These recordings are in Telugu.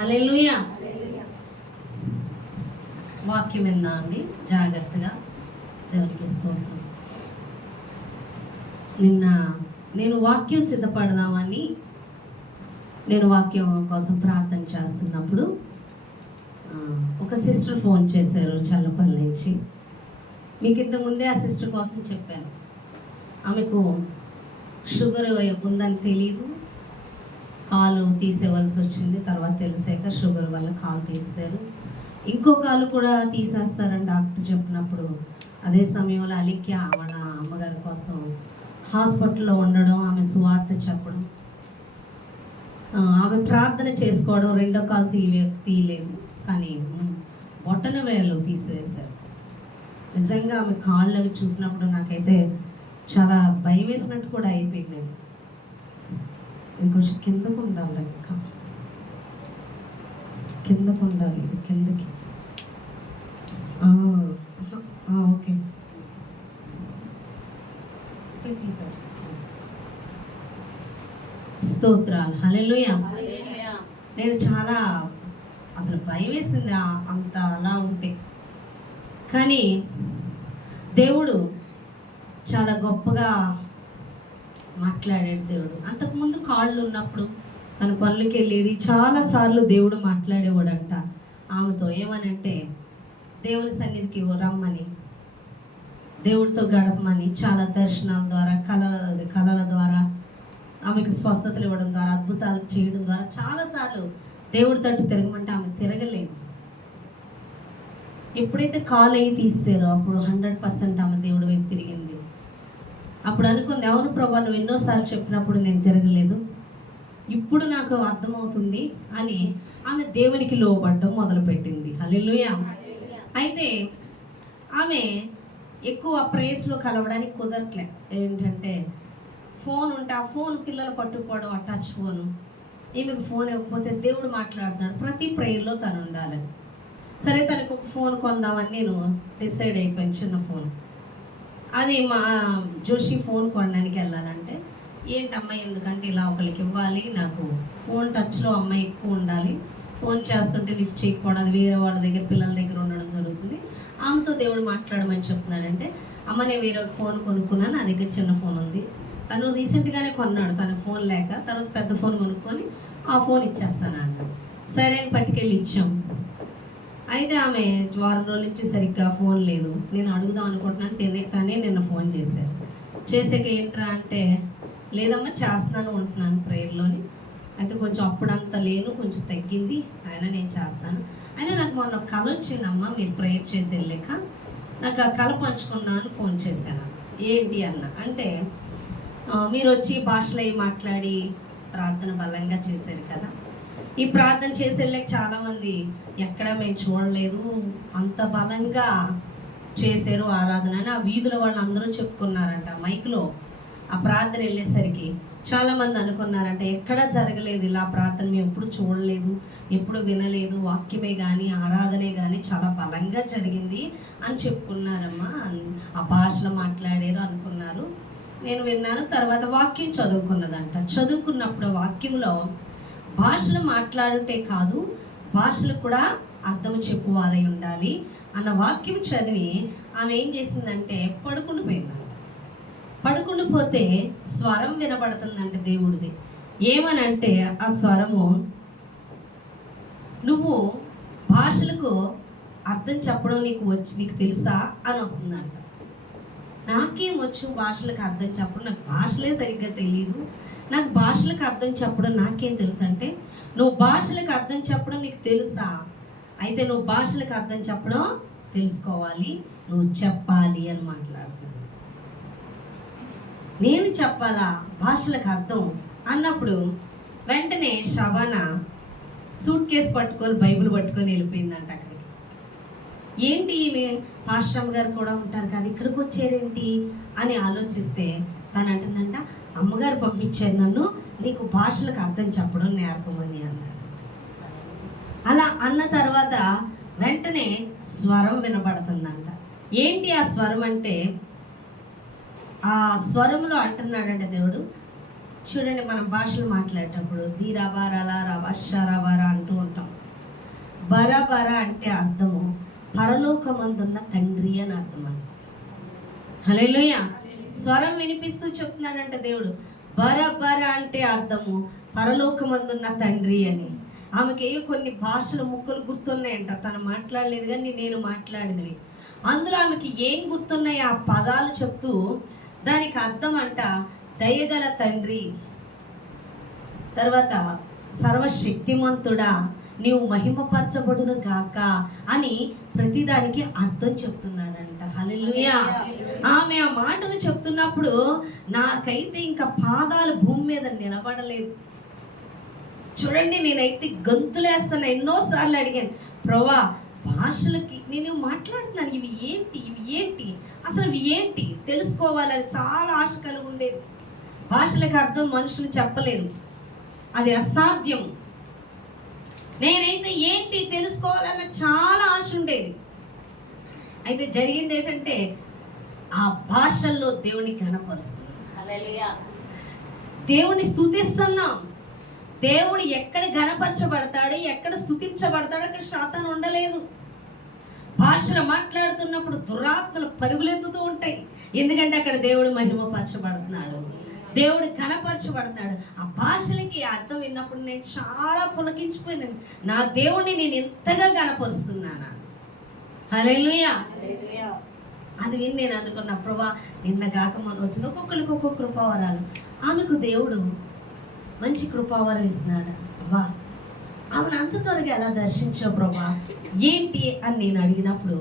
హల్లెలూయా. వాక్యం విన్నా అండి జాగ్రత్తగా. దేవునికి స్తోత్రం. నిన్న నేను వాక్యం సిద్ధపడదామని నేను వాక్యం కోసం ప్రార్థన చేస్తున్నప్పుడు ఒక సిస్టర్ ఫోన్ చేశారు చల్లపల్లి నుంచి. మీకు ఇంతకుముందే ఆ సిస్టర్ కోసం చెప్పాను. ఆమెకు షుగర్ ఉందని తెలీదు, కాలు తీసేవలసి వచ్చింది. తర్వాత తెలిసాక షుగర్ వల్ల కాలు తీశారు. ఇంకో కాలు కూడా తీసేస్తారని డాక్టర్ చెప్పినప్పుడు అదే సమయంలో అలిక్య వాళ్ళ అమ్మగారి కోసం హాస్పిటల్లో ఉండడం, ఆమె సువార్త చెప్పడం, ఆమె ప్రార్థన చేసుకోవడం. రెండో కాలు తీయలేదు, కానీ బొట్టన వేలు తీసివేశారు. నిజంగా ఆమె కాళ్ళవి చూసినప్పుడు నాకైతే చాలా భయం వేసినట్టు కూడా అయిపోయింది. ఇంకొంచెం కిందకు ఉండాలి, ఇంకా కిందకు ఉండాలి, కిందకి. Okay sir. స్తోత్రాలు. హల్లెలూయా. నేను చాలా అసలు భయం వేసింది అంత అలా ఉంటే. కానీ దేవుడు చాలా గొప్పగా మాట్లాడాడు. దేవుడు అంతకుముందు కాళ్ళు ఉన్నప్పుడు తన పనులకి వెళ్ళేది. చాలాసార్లు దేవుడు మాట్లాడేవాడంట ఆమెతో. ఏమనంటే దేవుని సన్నిధికి రమ్మని, దేవుడితో గడపమని. చాలా దర్శనాల ద్వారా, కళల ద్వారా, ఆమెకు స్వస్థతలు ఇవ్వడం ద్వారా, అద్భుతాలు చేయడం ద్వారా చాలాసార్లు దేవుడి తట్టు తిరగమంటే ఆమె తిరగలేదు. ఎప్పుడైతే కాలు అయ్యి తీసారో అప్పుడు 100% ఆమె దేవుడి వైపు తిరిగింది. అప్పుడు అనుకుంది, అవును ప్రభా, నువ్వు ఎన్నోసార్లు చెప్పినప్పుడు నేను తిరగలేదు, ఇప్పుడు నాకు అర్థమవుతుంది అని ఆమె దేవునికి లోబడ్డం మొదలుపెట్టింది. హల్లెలూయా. అయితే ఆమె ఎక్కువ ప్రేయర్స్లో కలవడానికి కుదరట్లే. ఏంటంటే ఫోన్ ఉంటే ఆ ఫోన్ పిల్లలు పట్టుకోవడం, ఆ టచ్ ఫోను. ఈమెకు ఫోన్ ఇవ్వకపోతే దేవుడు మాట్లాడుతున్నాడు. ప్రతి ప్రేయర్లో తను ఉండాలని. సరే, తనకు ఒక ఫోన్ కొందామని నేను డిసైడ్ అయిపోయాను, చిన్న ఫోన్. అది మా జోషి ఫోన్ కొనడానికి వెళ్ళాలంటే, ఏంటమ్మా ఎందుకంటే ఇలా ఒకరికి ఇవ్వాలి, నాకు ఫోన్ టచ్లో అమ్మాయి ఎక్కువ ఉండాలి, ఫోన్ చేస్తుంటే లిఫ్ట్ చేయకపోవడం, అది వేరే వాళ్ళ దగ్గర పిల్లల దగ్గర ఉండడం జరుగుతుంది. ఆమెతో దేవుడు మాట్లాడమని చెప్తున్నాడంటే, అమ్మ నేను వేరే ఒక ఫోన్ కొనుక్కున్నాను, నా దగ్గర చిన్న ఫోన్ ఉంది. తను రీసెంట్గానే కొన్నాడు, తన ఫోన్ లేక. తర్వాత పెద్ద ఫోన్ కొనుక్కొని ఆ ఫోన్ ఇచ్చేస్తాను అన్నాడు. సరే అని పట్టుకెళ్ళి ఇచ్చాం. అయితే ఆమె వారం రోజుల నుంచి సరిగ్గా ఫోన్ లేదు. నేను అడుగుదాం అనుకుంటున్నాను, తనే నిన్న ఫోన్ చేశారు. చేసాక ఏంట్రా అంటే, లేదమ్మా చేస్తున్నాను ఉంటున్నాను ప్రేయర్లోని. అయితే కొంచెం అప్పుడంతా లేను, కొంచెం తగ్గింది, అయినా నేను చేస్తాను. అయినా నాకు మొన్న కళ వచ్చిందమ్మా, మీరు ప్రేయర్ చేసి వెళ్ళాక నాకు ఆ కళ పంచుకుందామని ఫోన్ చేశాను. ఏంటి అన్న అంటే, మీరు వచ్చి భాషలో మాట్లాడి ప్రార్థన బలంగా చేశారు కదా, ఈ ప్రార్థన చేసి వెళ్ళాక చాలామంది ఎక్కడ మేము చూడలేదు, అంత బలంగా చేశారు ఆరాధన అని ఆ వీధుల వాళ్ళు అందరూ చెప్పుకున్నారంట. మైక్లో ఆ ప్రార్థన వెళ్ళేసరికి చాలామంది అనుకున్నారంట, ఎక్కడా జరగలేదు ఇలా ప్రార్థన, మేము ఎప్పుడు చూడలేదు, ఎప్పుడు వినలేదు, వాక్యమే కానీ ఆరాధనే కానీ చాలా బలంగా జరిగింది అని చెప్పుకున్నారమ్మా. ఆ భాషలో మాట్లాడారు అనుకున్నారు. నేను విన్నాను. తర్వాత వాక్యం చదువుకున్నదంట. చదువుకున్నప్పుడు వాక్యంలో భాషలు మాట్లాడుటే కాదు, భాషలు కూడా అర్థం చెప్పువారై ఉండాలి అన్న వాక్యం చదివి ఆమె ఏం చేసిందంటే పడుకుని పోయిందంట. పడుకుని పోతే స్వరం వినబడుతుందంట దేవుడిది. ఏమనంటే ఆ స్వరము, నువ్వు భాషలకు అర్థం చెప్పడం నీకు తెలుసా అని వస్తుందంట. నాకేం వచ్చు భాషలకు అర్థం చెప్పడం, నాకు భాషలే సరిగ్గా తెలియదు, నాకు భాషలకు అర్థం చెప్పడం నాకేం తెలుసు అంటే, నువ్వు భాషలకు అర్థం చెప్పడం నీకు తెలుసా, అయితే నువ్వు భాషలకు అర్థం చెప్పడం తెలుసుకోవాలి, నువ్వు చెప్పాలి అని మాట్లాడుతున్నాను. నేను చెప్పాలా భాషలకు అర్థం అన్నప్పుడు వెంటనే శబాన సూట్ కేసు పట్టుకొని బైబిల్ పట్టుకొని వెళ్ళిపోయిందంట అక్కడికి. ఏంటి ఈమె పాస్టర్ గారు కూడా ఉంటారు కదా, ఇక్కడికి వచ్చారేంటి అని ఆలోచిస్తే తను అంటుందంట, అమ్మగారు పంపించారు నన్ను నీకు భాషలకు అర్థం చెప్పడం నేర్పమని అన్నారు. అలా అన్న తర్వాత వెంటనే స్వరం వినబడుతుందంట. ఏంటి ఆ స్వరం అంటే, ఆ స్వరంలో అంటున్నాడంటే దేవుడు, చూడండి మనం భాషలు మాట్లాడేటప్పుడు ధీరాబారా లారా వషారాబారా అంటూ ఉంటాం. బర అంటే అర్థము పరలోకమందున్న తండ్రి అని అర్థం అండి. హల్లెలూయా. స్వరం వినిపిస్తూ చెప్తున్నాడంట దేవుడు. బర అంటే అర్థము పరలోకమందున్న తండ్రి అని. ఆమెకి కొన్ని భాషల ముక్కలు గుర్తున్నాయంట. తను మాట్లాడలేదు కానీ నేను మాట్లాడినవి. అందులో ఆమెకి ఏం గుర్తున్నాయి ఆ పదాలు చెప్తూ దానికి అర్థం అంట దయగల తండ్రి, తర్వాత సర్వశక్తిమంతుడా, నీవు మహిమపరచబడును గాక అని ప్రతిదానికి అర్థం చెప్తున్నాడంట. హల్లెలూయా. ఆమె ఆ మాటలు చెప్తున్నప్పుడు నాకైతే ఇంకా పాదాలు భూమి మీద నిలబడలేదు. చూడండి, నేనైతే గంతులేస్తాను. ఎన్నోసార్లు అడిగాను, ప్రభా భాషలకి నేను మాట్లాడుతున్నాను, ఇవి ఏంటి అసలు ఇవి ఏంటి తెలుసుకోవాలని చాలా ఆశ కలిగి ఉండేది. భాషలకు అర్థం మనుషులు చెప్పలేరు, అది అసాధ్యం. నేనైతే ఏంటి తెలుసుకోవాలన్న చాలా ఆశ ఉండేది. అయితే జరిగింది ఏంటంటే ఆ భాషల్లో దేవుని ఘనపరుస్తున్నాం, దేవుని స్తుతిస్తున్నాం. దేవుడు ఎక్కడ ఘనపరచబడతాడు, ఎక్కడ స్తుతించబడతాడు అక్కడ సాతాను ఉండలేదు. భాషలు మాట్లాడుతున్నప్పుడు దురాత్మలు పరుగులెత్తుతూ ఉంటాయి. ఎందుకంటే అక్కడ దేవుడు మహిమపరచబడుతున్నాడు, దేవుడు కనపరచబడతాడు. ఆ భాషలకి అర్థం విన్నప్పుడు నేను చాలా పులకించిపోయినాను. నా దేవుడిని నేను ఎంతగా కనపరుస్తున్నానా. హల్లెలూయా. అది విని నేను అనుకున్నా, ప్రభా నిన్న కాక మనం వచ్చింది ఒక్కొక్కరికి ఒక్కొక్క కృపావరాలు. ఆమెకు దేవుడు మంచి కృపావరం ఇస్తున్నాడు. అవ్వా ఆమెను అంత త్వరగా ఎలా దర్శించావు ప్రభా, ఏంటి అని నేను అడిగినప్పుడు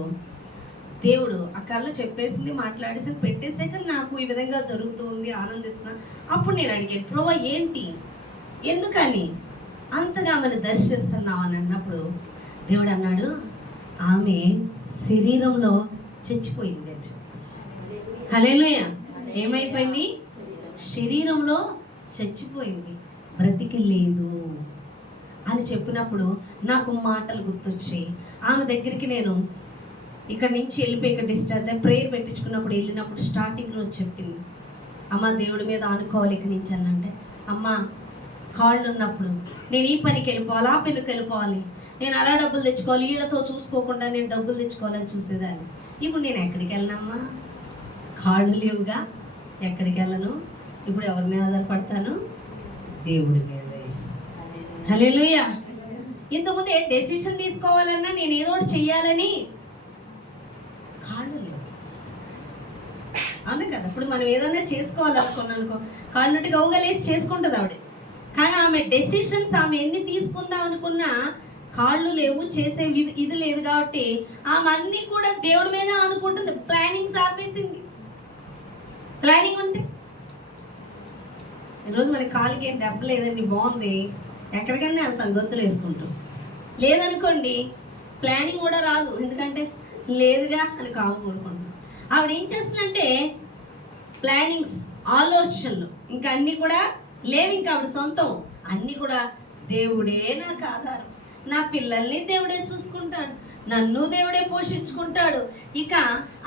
దేవుడు ఆ కళ్ళ చెప్పేసింది, మాట్లాడేసి పెట్టేసాక నాకు ఈ విధంగా జరుగుతుంది, ఆనందిస్తున్నా. అప్పుడు నేను అడిగాను, ప్రభా ఏంటి, ఎందుకని అంతగా ఆమెను దర్శిస్తున్నావు అని అన్నప్పుడు దేవుడు అన్నాడు, ఆమె శరీరంలో చచ్చిపోయింది అంట. హల్లెలూయా. ఏమైపోయింది? శరీరంలో చచ్చిపోయింది, బ్రతికి లేదు అని చెప్పినప్పుడు నాకు మాటలు గుర్తొచ్చాయి. ఆమె దగ్గరికి నేను ఇక్కడ నుంచి వెళ్ళిపోయి ఇక్కడ డిశ్చార్జ్ అయ్యి ప్రేయర్ పెట్టించుకున్నప్పుడు వెళ్ళినప్పుడు స్టార్టింగ్ రోజు చెప్పింది, అమ్మ దేవుడి మీద ఆనుకోవాలి ఇక్కడి నుంచి అనంటే, అమ్మ కాళ్ళు ఉన్నప్పుడు నేను ఈ పనికి వెళ్ళిపోవాలి, ఆ పనికి వెళ్ళిపోవాలి, నేను అలా డబ్బులు తెచ్చుకోవాలి, వీళ్ళతో చూసుకోకుండా నేను డబ్బులు తెచ్చుకోవాలని చూసేదాన్ని. ఇప్పుడు నేను ఎక్కడికి వెళ్ళనమ్మా, కాళ్ళు లేవుగా, ఎక్కడికి వెళ్ళను. ఇప్పుడు ఎవరి మీద ఆధారపడతాను? దేవుడి మీదే. హల్లెలూయా. ఇంతకుముందు ఏ డెసిషన్ తీసుకోవాలన్నా నేను ఏదో ఒకటి చెయ్యాలని కాళ్ళు లేవు. అవును కదా. ఇప్పుడు మనం ఏదైనా చేసుకోవాలనుకున్నానుకో కాళ్ళుంటే గౌగలేసి చేసుకుంటుంది ఆవిడ. కానీ ఆమె డెసిషన్స్ ఆమె ఎన్ని తీసుకుందాం అనుకున్నా కాళ్ళు లేవు, చేసే ఇది లేదు. కాబట్టి ఆమె అన్నీ కూడా దేవుడి మీద అనుకుంటుంది. ప్లానింగ్స్ ఆపేసింది. ప్లానింగ్ ఉంటే ఈరోజు మన కాలుకి ఏం దెబ్బ లేదండి, బాగుంది, ఎక్కడికైనా వెళ్తాం గొంతులు వేసుకుంటాం. లేదనుకోండి ప్లానింగ్ కూడా రాదు, ఎందుకంటే లేదుగా అని కాము కోరుకుంటాం. ఆవిడ ఏం చేస్తుందంటే ప్లానింగ్స్, ఆలోచనలు ఇంకా అన్నీ కూడా లేవు. ఇంకా ఆవిడ సొంతం అన్నీ కూడా దేవుడే నాకు ఆధారం, నా పిల్లల్ని దేవుడే చూసుకుంటాడు, నన్ను దేవుడే పోషించుకుంటాడు. ఇక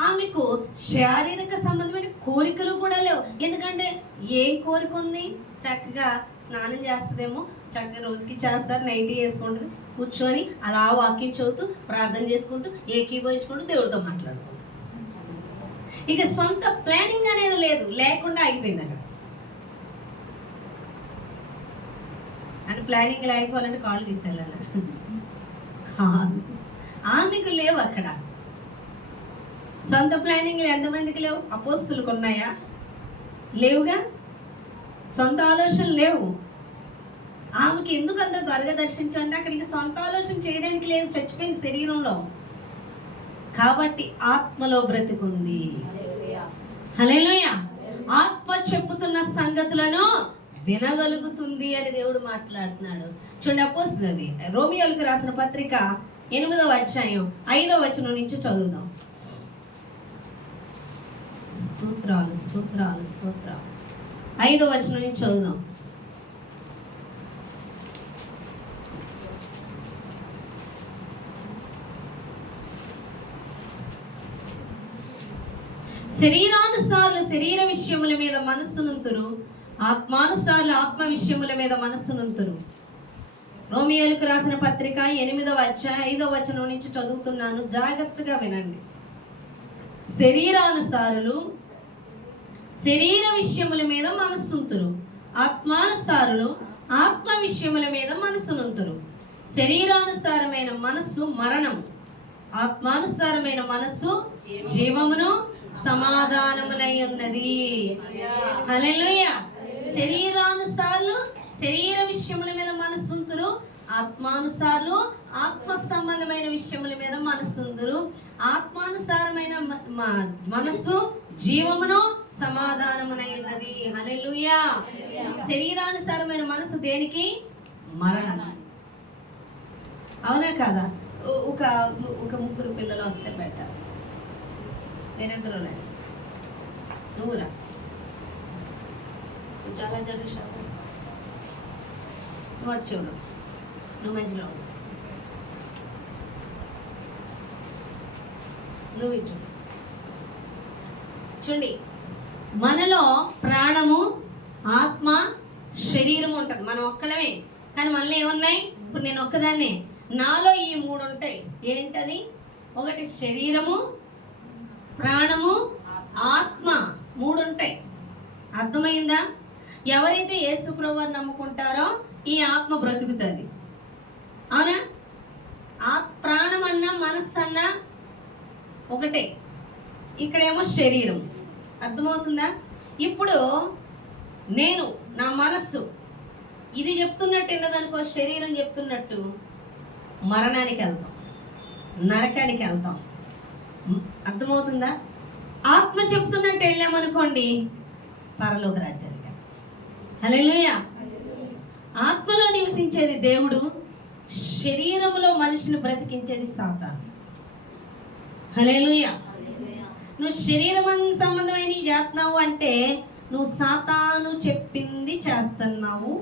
ఆమెకు శారీరక సంబంధమైన కోరికలు కూడా లేవు. ఎందుకంటే ఏం కోరిక ఉంది? చక్కగా స్నానం చేస్తుందేమో, చక్కగా రోజుకి చేస్తారు, నైటీ వేసుకుంటుంది, కూర్చొని అలా వాక్యం చదువుతూ ప్రార్థన చేసుకుంటూ ఏకీభవించుకుంటూ దేవుడితో మాట్లాడుకుంటూ. ఇక సొంత ప్లానింగ్ అనేది లేదు, లేకుండా ఆగిపోయింది అక్కడ. అంటే ప్లానింగ్ అయిపోవాలంటే కాళ్ళు తీసేయాలన్న కాదు, ఆమెకు లేవు అక్కడ. సొంత ప్లానింగ్లు ఎంతమందికి లేవు? అపోస్తులకు ఉన్నాయా? లేవుగా. సొంత ఆలోచనలు లేవు. ఆమెకి ఎందుకు అంత త్వరగా దర్శించండి, అక్కడ ఇంకా సొంత ఆలోచన చేయడానికి లేదు, చచ్చిపోయింది శరీరంలో. కాబట్టి ఆత్మలో బ్రతికుంది. హల్లెలూయా. ఆత్మ చెప్పుతున్న సంగతులను వినగలుగుతుంది అని దేవుడు మాట్లాడుతున్నాడు. చూడండి, అపోస్తలుది రోమియోలకు రాసిన పత్రిక 8వ అధ్యాయం 5వ వచనం నుంచి చదువుదాం. స్తోత్రాలు స్తోత్రాలు స్తోత్రాలు. 5వ వచనం నుంచి చదువుదాం. శరీరానుసారులు శరీర విషయముల మీద మనస్సునుంతురు, ఆత్మానుసారులు ఆత్మ విషయముల మీద మనస్సునుంతురు. రోమియోలకు రాసిన పత్రిక 8వ అధ్యాయం 5వ వచనం నుంచి చదువుతున్నాను, జాగ్రత్తగా వినండి. శరీరానుసారులు శరీర విషయముల మీద మనస్సుంతురు, ఆత్మానుసారులు ఆత్మ విషయముల మీద మనస్సునుంతురు. శరీరానుసారమైన మనస్సు మరణం, ఆత్మానుసారమైన మనస్సు జీవమును సమాధానమునై ఉన్నది. హల్లెలూయా. శరీరానుసారులు శరీర విషయముల మీద మనస్సుంతురు, ఆత్మానుసారులు ఆత్మ సంబంధమైన విషయముల మీద మనస్సుంతురు. ఆత్మానుసారమైన మనస్సు జీవమును సమాధానమునై ఉన్నది. హల్లెలూయా. శరీరానుసారమైన మనసు దేనికి? మరణం. అవునా కాదా? ఒక ముగ్గురు పిల్లలు వస్తే పెట్టారు, నేనెందులో నువ్వురా చాలా జరుగుషా నువ్వు చూడు, నువ్వు మధ్యలో నువ్వు ఇచ్చు చూడండి. మనలో ప్రాణము, ఆత్మ, శరీరం ఉంటుంది. మనం ఒక్కడమే, కానీ మనలో ఏమున్నాయి? ఇప్పుడు నేను ఒక్కదాన్నే, నాలో ఈ 3 ఉంటాయి. ఏంటది? ఒకటి శరీరము, ప్రాణము, ఆత్మ, 3 ఉంటాయి. అర్థమైందా? ఎవరైతే యేసు ప్రభువుని నమ్ముకుంటారో ఈ ఆత్మ బ్రతుకుతుంది. అవునా? ఆ ప్రాణం అన్నా మనస్సు అన్నా ఒకటే. ఇక్కడేమో శరీరం. అర్థమవుతుందా? ఇప్పుడు నేను నా మనస్సు ఇది చెప్తున్నట్టు విన్నదనుకో, శరీరం చెప్తున్నట్టు మరణానికి వెళ్తాం, నరకానికి వెళ్తాం. అర్థమవుతుందా? ఆత్మ చెప్తున్నట్టు వెళ్ళామనుకోండి, పరలోక రాజ్యానికి. హల్లెలూయా. ఆత్మలో నివసించేది దేవుడు, శరీరంలో మనిషిని బ్రతికించేది సాతాను. హల్లెలూయా. నువ్వు శరీరం సంబంధమైన చేస్తున్నావు అంటే నువ్వు సాతాను చెప్పింది చేస్తున్నావు.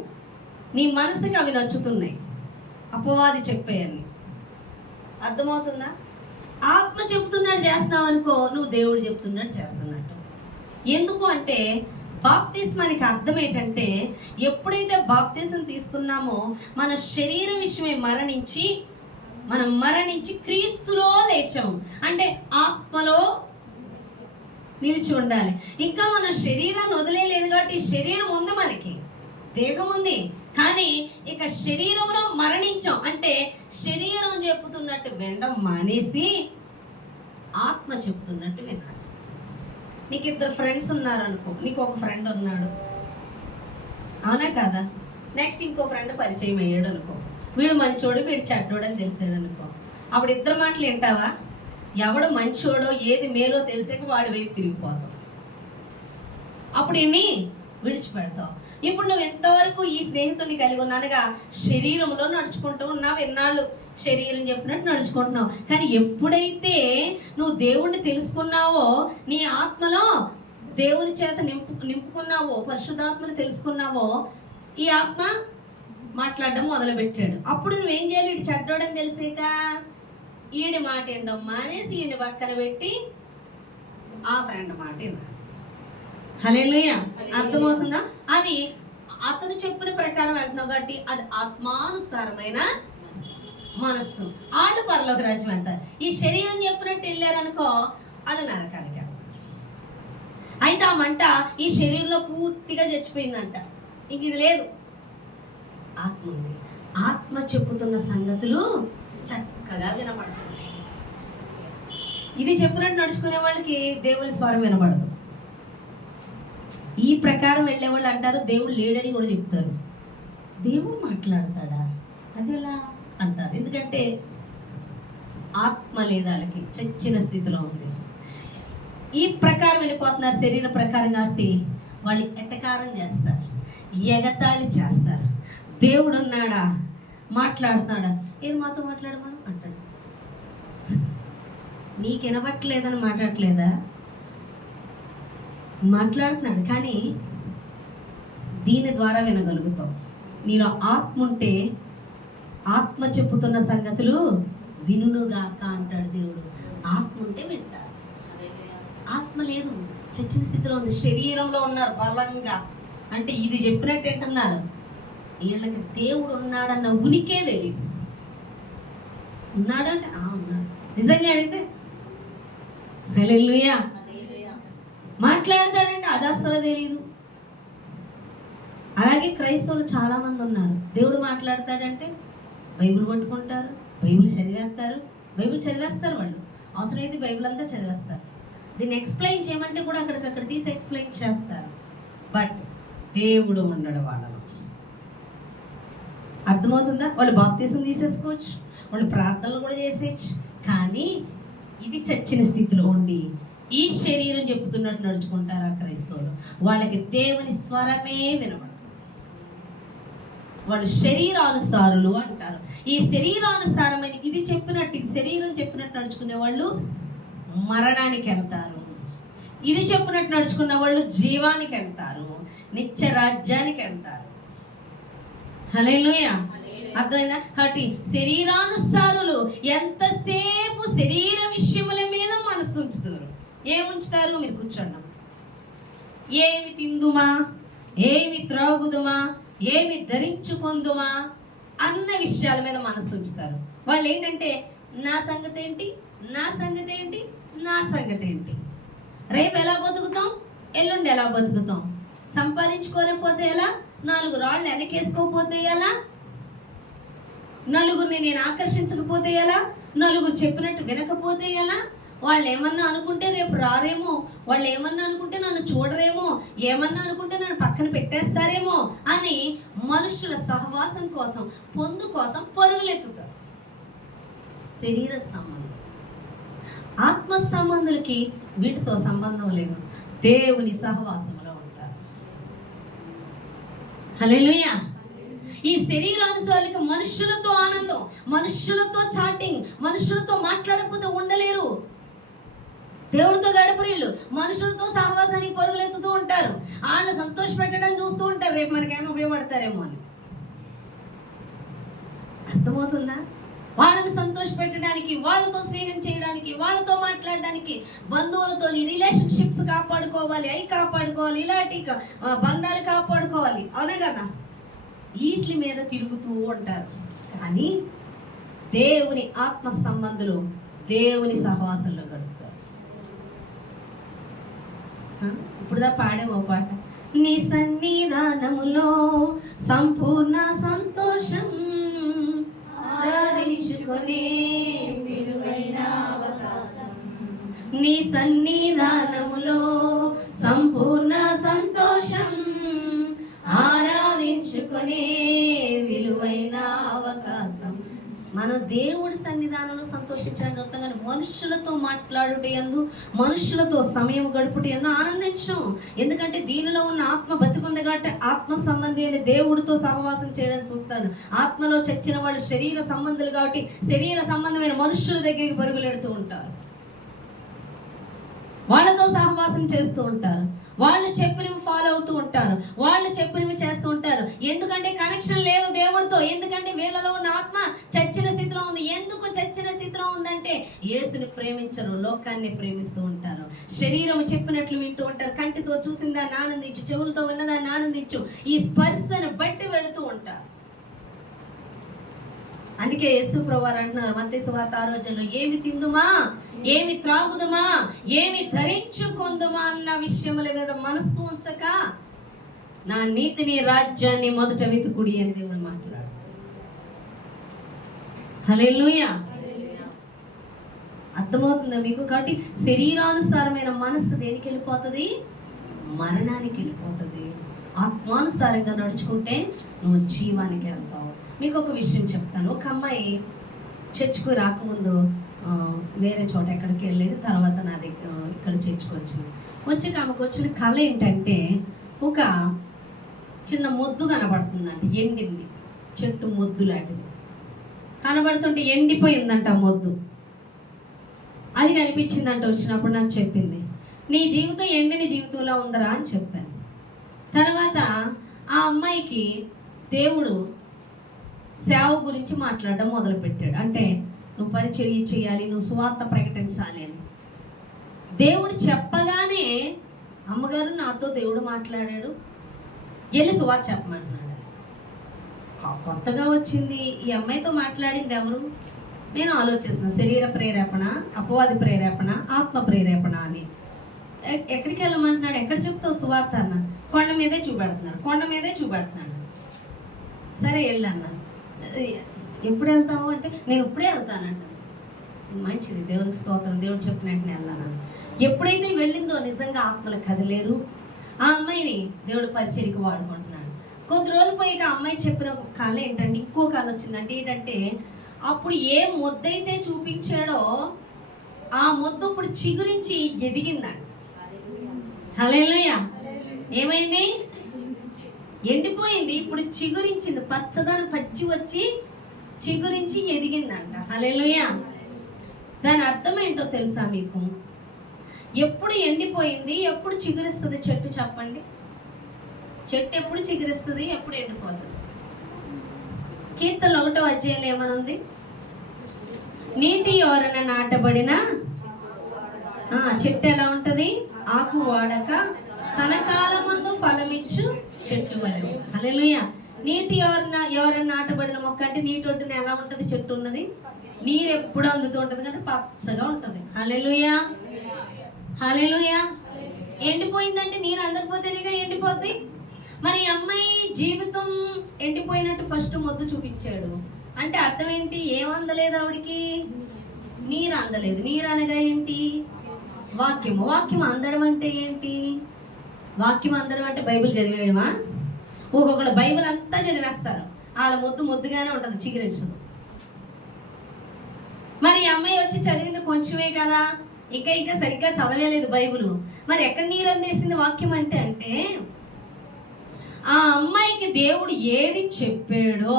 నీ మనసుకి అవి నచ్చుతున్నాయి, అపవాది చెప్పేయన్ని. అర్థమవుతుందా? ఆత్మ చెప్తున్నాడు చేస్తున్నావు అనుకో, నువ్వు దేవుడు చెప్తున్నాడు చేస్తున్నట్టు. ఎందుకు అంటే బాప్తిస్మానికి అర్థం ఏంటంటే, ఎప్పుడైతే బాప్తిసం తీసుకున్నామో మన శరీర విషయమై మనం మరణించి క్రీస్తులో లేచాము. అంటే ఆత్మలో నిలిచి ఉండాలి. ఇంకా మన శరీరాన్ని వదిలేదు కాబట్టి శరీరం ఉంది, మనకి దేహం ఉంది, కానీ ఇక శరీరంలో మరణించాం. అంటే శరీరం చెప్తున్నట్టు వినడం మానేసి ఆత్మ చెప్తున్నట్టు వినాలి. నీకు 2 ఫ్రెండ్స్ ఉన్నారనుకో, నీకు ఒక ఫ్రెండ్ ఉన్నాడు, అవునా కాదా? నెక్స్ట్ ఇంకో ఫ్రెండ్ పరిచయం అయ్యాడు అనుకో, వీడు మంచోడు వీడు చెడ్డోడు అని తెలిసాడు అనుకో. అప్పుడు 2 మాటలు వింటావా? ఎవడు మంచోడో ఏది మేలో తెలిసాక వాడి వైపు తిరిగిపోతావు, అప్పుడు ఇన్ని విడిచిపెడతావు. ఇప్పుడు నువ్వు ఎంతవరకు ఈ స్నేహితుడిని కలిగి ఉన్నానుగా శరీరంలో నడుచుకుంటూ ఉన్నావు, ఎన్నాళ్ళు శరీరం చెప్పినట్టు నడుచుకుంటున్నావు. కానీ ఎప్పుడైతే నువ్వు దేవుణ్ణి తెలుసుకున్నావో, నీ ఆత్మలో దేవుని చేత నింపుకున్నావో, పరిశుద్ధాత్మను తెలుసుకున్నావో, ఈ ఆత్మ మాట్లాడడం మొదలుపెట్టాడు. అప్పుడు నువ్వేం చేయాలి? ఇటు చెడ్డోడని తెలిసాక ఈడి మాట వినడం మానేసి ఈయన పక్కన పెట్టి ఆ ఫ్రెండ్ మాట వినాలి. హల్లెలూయా. అర్థమవుతుందా? అది అతను చెప్పిన ప్రకారం వెళ్తున్నావు కాబట్టి అది ఆత్మానుసారమైన మనస్సు. ఆడు పరలోక రాజ్యం అంటారు. ఈ శరీరం చెప్పినట్టు వెళ్ళారనుకో, ఆడు నరకానికి. అయితే ఆ మంట ఈ శరీరంలో పూర్తిగా చచ్చిపోయిందంట, ఇంక ఇది లేదు. ఆత్మ ఉంది. ఆత్మ చెప్పుతున్న సంగతులు చక్కగా వినపడుతున్నాయి. ఇది చెప్పినట్టు నడుచుకునే వాళ్ళకి దేవుని స్వరం వినపడదు. ఈ ప్రకారం వెళ్ళే వాళ్ళు అంటారు దేవుడు లేడని కూడా చెప్తారు. దేవుడు మాట్లాడతాడా? అది ఎలా అంటారు? ఎందుకంటే ఆత్మ లేదు, వాళ్ళకి చచ్చిన స్థితిలో ఉంది. ఈ ప్రకారం వెళ్ళిపోతున్నారు శరీర ప్రకారం కాబట్టి వాళ్ళు ఎటకారం చేస్తారు, ఎగతాళి చేస్తారు. దేవుడు ఉన్నాడా? మాట్లాడుతున్నాడా? ఏది మాతో మాట్లాడమను అంటాడు. నీకు వినబట్టలేదని మాట్లాడలేదా? మాట్లాడుతున్నాడు, కానీ దీని ద్వారా వినగలుగుతావు. నీలో ఆత్మ ఉంటే ఆత్మ చెప్పుతున్న సంగతులు వినుగాక అంటాడు దేవుడు. ఆత్మ ఉంటే వింటారు. ఆత్మ లేదు, చచ్చిన స్థితిలో ఉంది. శరీరంలో ఉన్నారు బలంగా, అంటే ఇది చెప్పినట్టు ఏంటన్నారు, వీళ్ళకి దేవుడు ఉన్నాడన్న ఉనికే తెలియదు. ఉన్నాడంటే ఉన్నాడు. నిజంగా అడిగితే హల్లెలూయా మాట్లాడతాడంటే అది అస్సలు తెలియదు. అలాగే క్రైస్తవులు చాలా మంది ఉన్నారు. దేవుడు మాట్లాడతాడంటే బైబిల్ పట్టుకుంటారు, బైబిల్ చదివేస్తారు. వాళ్ళు అవసరమైతే బైబిల్ అంతా చదివేస్తారు. దీన్ని ఎక్స్ప్లెయిన్ చేయమంటే కూడా అక్కడికక్కడ తీసి ఎక్స్ప్లెయిన్ చేస్తారు. బట్ దేవుడు ఉండడు వాళ్ళలో. అర్థమవుతుందా? వాళ్ళు బాప్తీసం తీసేసుకోవచ్చు, వాళ్ళు ప్రార్థనలు కూడా చేసేయచ్చు. కానీ ఇది చచ్చిన స్థితిలో ఉండి ఈ శరీరం చెప్తున్నట్టు నడుచుకుంటారు ఆ క్రైస్తవులు. వాళ్ళకి దేవుని స్వరమే వినబడదు. వాళ్ళు శరీరానుసారులు అంటారు. ఈ శరీరానుసారమైన ఇది శరీరం చెప్పినట్టు నడుచుకునే వాళ్ళు మరణానికి వెళ్తారు. ఇది చెప్పినట్టు నడుచుకున్న వాళ్ళు జీవానికి వెళ్తారు, నిత్య రాజ్యానికి వెళ్తారు. హల్లెలూయా. అర్థమైందా? కాబట్టి శరీరానుసారులు ఎంతసేపు శరీర విషయముల మీద మనసు ఉంచుతారు. ఏముంచుతారు? మీరు కూర్చోండి. ఏమి తిందుమా, ఏమి త్రాగుదుమా, ఏమి ధరించుకుందుమా అన్న విషయాల మీద మనసు ఉంచుతారు. వాళ్ళు ఏంటంటే నా సంగతి ఏంటి, నా సంగతి ఏంటి, నా సంగతి ఏంటి, రేపు ఎలా బతుకుతాం, ఎల్లుండి ఎలా బతుకుతాం, సంపాదించుకోలేకపోతే ఎలా, 4 రాళ్ళు వెనకేసుకోకపోతే ఎలా, నలుగురిని నేను ఆకర్షించకపోతే ఎలా, నలుగురు చెప్పినట్టు వినకపోతే ఎలా, వాళ్ళు ఏమన్నా అనుకుంటే రేపు రారేమో, వాళ్ళు ఏమన్నా అనుకుంటే నన్ను చూడరేమో, ఏమన్నా అనుకుంటే నన్ను పక్కన పెట్టేస్తారేమో అని మనుషుల సహవాసం కోసం, పొందు కోసం పరుగులెత్తుతారు. శరీర సంబంధం. ఆత్మ సంబంధులకి వీటితో సంబంధం లేదు, దేవుని సహవాసంలో ఉంటారు. హల్లెలూయా. ఈ శరీరానుసారులకి మనుషులతో ఆనందం, మనుషులతో చాటింగ్, మనుషులతో మాట్లాడకపోతే ఉండలేరు. దేవుడితో గడపరీళ్ళు మనుషులతో సహవాసానికి పరుగులెత్తుతూ ఉంటారు. వాళ్ళని సంతోష పెట్టడం చూస్తూ ఉంటారు, రేపు మనకేమైనా ఉపయోగపడతారేమో అని. అర్థమవుతుందా? వాళ్ళని సంతోష పెట్టడానికి, వాళ్ళతో స్నేహం చేయడానికి, వాళ్ళతో మాట్లాడడానికి, బంధువులతో రిలేషన్షిప్స్ కాపాడుకోవాలి, అవి కాపాడుకోవాలి, ఇలాంటి బంధాలు కాపాడుకోవాలి, అవునా కదా? వీటి మీద తిరుగుతూ ఉంటారు. కానీ దేవుని ఆత్మ సంబంధులు దేవుని సహవాసంలో గడుపుతారు. ఇప్పుడుదా పాడేమో పాట, నీ సన్నిధానములో సంపూర్ణ సంతోషం, ఆరాధించుకునే విలువైన అవకాశం, నీ సన్నిధానములో సంపూర్ణ సంతోషం, ఆరాధించుకునే విలువైన అవకాశం. మనం దేవుడి సన్నిధానంలో సంతోషించడం జరుగుతాం, కానీ మనుషులతో మాట్లాడుటయందు, మనుషులతో సమయం గడుపుటయందు ఆనందించం. ఎందుకంటే దీనిలో ఉన్న ఆత్మ బతికుంది కాబట్టి ఆత్మ సంబంధి అని దేవుడితో సహవాసం చేయడం చూస్తాడు. ఆత్మలో చచ్చిన వాళ్ళు శరీర సంబంధులు కాబట్టి శరీర సంబంధమైన మనుషుల దగ్గరికి పరుగులెడుతూ ఉంటారు, వాళ్ళతో సహవాసం చేస్తూ ఉంటారు, వాళ్ళు చెప్పినవి ఫాలో అవుతూ ఉంటారు, వాళ్ళు చెప్పినవి చేస్తూ ఉంటారు. ఎందుకంటే కనెక్షన్ లేదు దేవుడితో. ఎందుకంటే వీళ్ళలో ఉన్న ఆత్మ చచ్చిన స్థితిలో ఉంది. ఎందుకు చచ్చిన స్థితిలో ఉందంటే యేసుని ప్రేమించరు, లోకాన్ని ప్రేమిస్తూ ఉంటారు. శరీరం చెప్పినట్లు వింటూ ఉంటారు. కంటితో చూసిందాన్ని ఆనందించు, చెవులతో విన్నదాన్ని ఆనందించు, ఈ స్పర్శను బట్టి వెళుతూ ఉంటారు. అందుకే యేసు ప్రభువారు అంటున్నారు మత్తయి సువార్త 6వ అధ్యాయంలో, ఏమి తిందుమా, ఏమి త్రాగుదమా, ఏమి ధరించుకుందుమా అన్న విషయముల మీద మనస్సు ఉంచక నా నీతిని రాజ్యాన్ని మొదట వెతుకుడి అని దేవుడు మాట్లాడు. హల్లెలూయా. అర్థమవుతుందా మీకు? కాబట్టి శరీరానుసారమైన మనస్సు దేనికి వెళ్ళిపోతుంది? మరణానికి వెళ్ళిపోతుంది. ఆత్మానుసారంగా నడుచుకుంటే నువ్వు జీవానికి వెళ్తావు. మీకు ఒక విషయం చెప్తాను. ఒక అమ్మాయి చర్చ్కు రాకముందు వేరే చోట ఎక్కడికి వెళ్ళేది, తర్వాత నా దగ్గర ఇక్కడ చర్చ్కి వచ్చింది. వచ్చాక ఆమెకు వచ్చిన కళ ఏంటంటే, ఒక చిన్న మొద్దు కనబడుతుందంట, ఎండింది, చెట్టు మొద్దు లాంటిది కనబడుతుంటే ఎండిపోయిందంట మొద్దు. అది కనిపించిందంట. వచ్చినప్పుడు నాకు చెప్పింది, నీ జీవితం ఎండిన జీవితంలో ఉందరా అని చెప్పాను. తర్వాత ఆ అమ్మాయికి దేవుడు సేవ గురించి మాట్లాడడం మొదలుపెట్టాడు. అంటే నువ్వు పరిచర్య చేయాలి, నువ్వు సువార్త ప్రకటించాలి అని దేవుడు చెప్పగానే, అమ్మగారు నాతో దేవుడు మాట్లాడాడు, వెళ్ళి సువార్త చెప్పమంటున్నాడు. కొత్తగా వచ్చింది ఈ అమ్మాయితో మాట్లాడింది ఎవరు? నేను ఆలోచిస్తున్నాను, శరీర ప్రేరేపణ, అపవాది ప్రేరేపణ, ఆత్మ ప్రేరేపణ అని. ఎక్కడికి వెళ్ళమంటున్నాడు? ఎక్కడ చెప్తావు సువార్త అన్న? కొండ మీదే చూపెడుతున్నాడు. సరే వెళ్ళన్న. ఎప్పుడు వెళ్తావు అంటే నేను ఇప్పుడే వెళ్తానంట. మంచిది, దేవునికి స్తోత్రం, దేవుడు చెప్పినట్టునే వెళ్ళాను. ఎప్పుడైతే వెళ్ళిందో నిజంగా ఆత్మలు కదిలేరు. ఆ అమ్మాయిని దేవుడు పరిచర్యకు వాడుకుంటున్నాడు. కొద్ది రోజులు పోయాక ఆ అమ్మాయి చెప్పిన కాలం ఏంటంటే, ఇంకో కాలం వచ్చిందంటే ఏంటంటే, అప్పుడు ఏ మొద్దైతే చూపించాడో ఆ మొద్దు ఇప్పుడు చిగురించి ఎదిగిందంట. హల్లెలూయా. ఏమైంది? ఎండిపోయింది, ఇప్పుడు చిగురించింది. పచ్చదనం పచ్చి వచ్చి చిగురించి ఎదిగిందంట. హల్లెలూయా. దాని అర్థం ఏంటో తెలుసా మీకు? ఎప్పుడు ఎండిపోయింది, ఎప్పుడు చిగురిస్తుంది చెట్టు? చెప్పండి. చెట్టు ఎప్పుడు చిగురిస్తుంది, ఎప్పుడు ఎండిపోతుంది? కీర్తన 1వ అధ్యాయంలో ఏమనుంది? నీటి ఓరన నాటబడిన చెట్టు ఎలా ఉంటది? ఆకు వాడక కనకాలమందు ఫలమిచ్చు చెట్టు వలె. హల్లెలూయా. నీటి ఎవరన్నా నాటబడిన మొక్క అంటే నీటి ఒడ్డున ఎలా ఉంటది? చెట్టు ఉన్నది, నీరు ఎప్పుడు అందుతూ ఉంటది కాబట్టి పచ్చగా ఉంటది. హల్లెలూయా. హల్లెలూయా. ఎండిపోయిందంటే నీరు అందకపోతేనేగా ఎండిపోద్ది. మరి ఈ అమ్మాయి జీవితం ఎండిపోయినట్టు ఫస్ట్ మొద్దు చూపించాడు అంటే అర్థం ఏంటి? ఏమందలేదు ఆవిడికి? నీరు అందలేదు. నీరు అనగా ఏంటి? వాక్యము. వాక్యం అందడం అంటే ఏంటి? వాక్యం అందడం అంటే బైబిల్ చదివేయడమా? ఒక్కొక్కడు బైబిల్ అంతా చదివేస్తారు, ఆడ మొద్దుగానే ఉంటుంది, చిగురించదు. మరి ఈ అమ్మాయి వచ్చి చదివింది కొంచెమే కదా, ఇంకా సరిగ్గా చదవలేదు బైబిల్. మరి ఎక్కడ నీరు అందేసింది వాక్యం అంటే ఆ అమ్మాయికి దేవుడు ఏది చెప్పాడో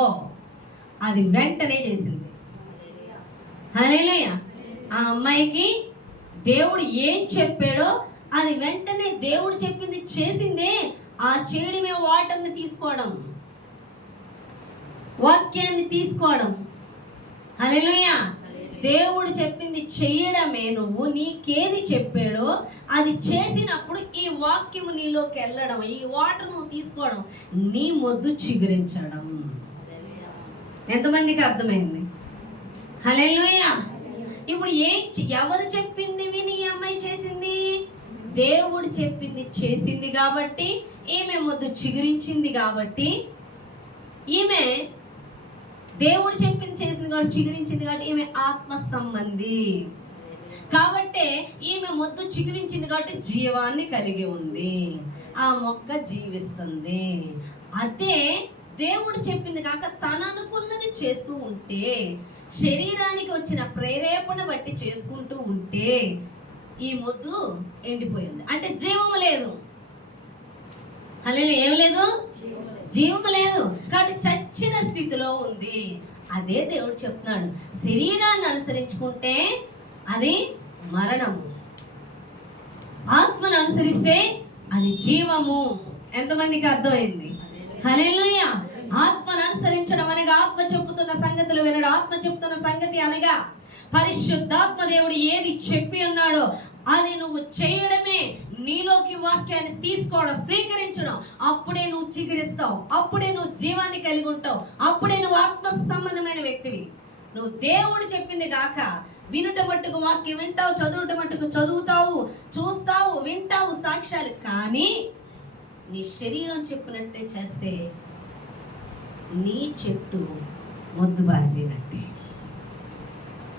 అది వెంటనే చేసింది. హల్లెలూయా. ఆ అమ్మాయికి దేవుడు ఏం చెప్పాడో అది వెంటనే దేవుడు చెప్పింది చేసిందే. ఆ చేయడమే వాటర్ని తీసుకోవడం, వాక్యాన్ని తీసుకోవడం. హల్లెలూయా. దేవుడు చెప్పింది చేయడమే. నువ్వు నీకేది చెప్పాడో అది చేసినప్పుడు ఈ వాక్యము నీలోకి వెళ్ళడం, ఈ వాటర్ నువ్వు తీసుకోవడం, నీ మొద్దు చిగురించడం. ఎంతమందికి అర్థమైంది? హల్లెలూయా. ఇప్పుడు ఎవరు చెప్పింది విని ఈ అమ్మాయి చేసింది? దేవుడు చెప్పింది చేసింది కాబట్టి, ఈమె మొద్దు చిగురించింది కాబట్టి, ఈమె దేవుడు చెప్పింది చేసింది కాబట్టి చిగురించింది కాబట్టి ఈమె ఆత్మ సంబంధి కాబట్టి, ఈమె మొద్దు చిగురించింది కాబట్టి జీవాన్ని కలిగి ఉంది. ఆ మొక్క జీవిస్తుంది. అదే దేవుడు చెప్పింది కాక తను అనుకున్నది చేస్తూ ఉంటే, శరీరానికి వచ్చిన ప్రేరేపణ బట్టి చేసుకుంటూ ఉంటే ఈ మొద్దు ఎండిపోయింది. అంటే జీవము లేదు. హల్లెలూయా. ఏం లేదు? జీవము లేదు కాబట్టి చచ్చిన స్థితిలో ఉంది. అదే దేవుడు చెప్తున్నాడు, శరీరాన్ని అనుసరించుకుంటే అది మరణము, ఆత్మను అనుసరిస్తే అది జీవము. ఎంతమందికి అర్థమైంది? హల్లెలూయా. ఆత్మను అనుసరించడం అనగా ఆత్మ చెప్పుతున్న సంగతులు వినడం. ఆత్మ చెప్తున్న సంగతి అనగా పరిశుద్ధాత్మ దేవుడు ఏది చెప్పి ఉన్నాడో అది నువ్వు చేయడమే. నీలోకి వాక్యాన్ని తీసుకోవడం, స్వీకరించడం. అప్పుడే నువ్వు చిగురిస్తావు, అప్పుడే నువ్వు జీవాన్ని కలిగి ఉంటావు, అప్పుడే నువ్వు ఆత్మ సంబంధమైన వ్యక్తివి. నువ్వు దేవుడు చెప్పింది కాక వినుట మట్టుకు వాక్యం వింటావు, చదువుట మట్టుకు చదువుతావు, చూస్తావు, వింటావు సాక్ష్యాలు, కానీ నీ శరీరం చెప్పినట్టే చేస్తే నీ చెట్టు మొద్దు బారినట్టే,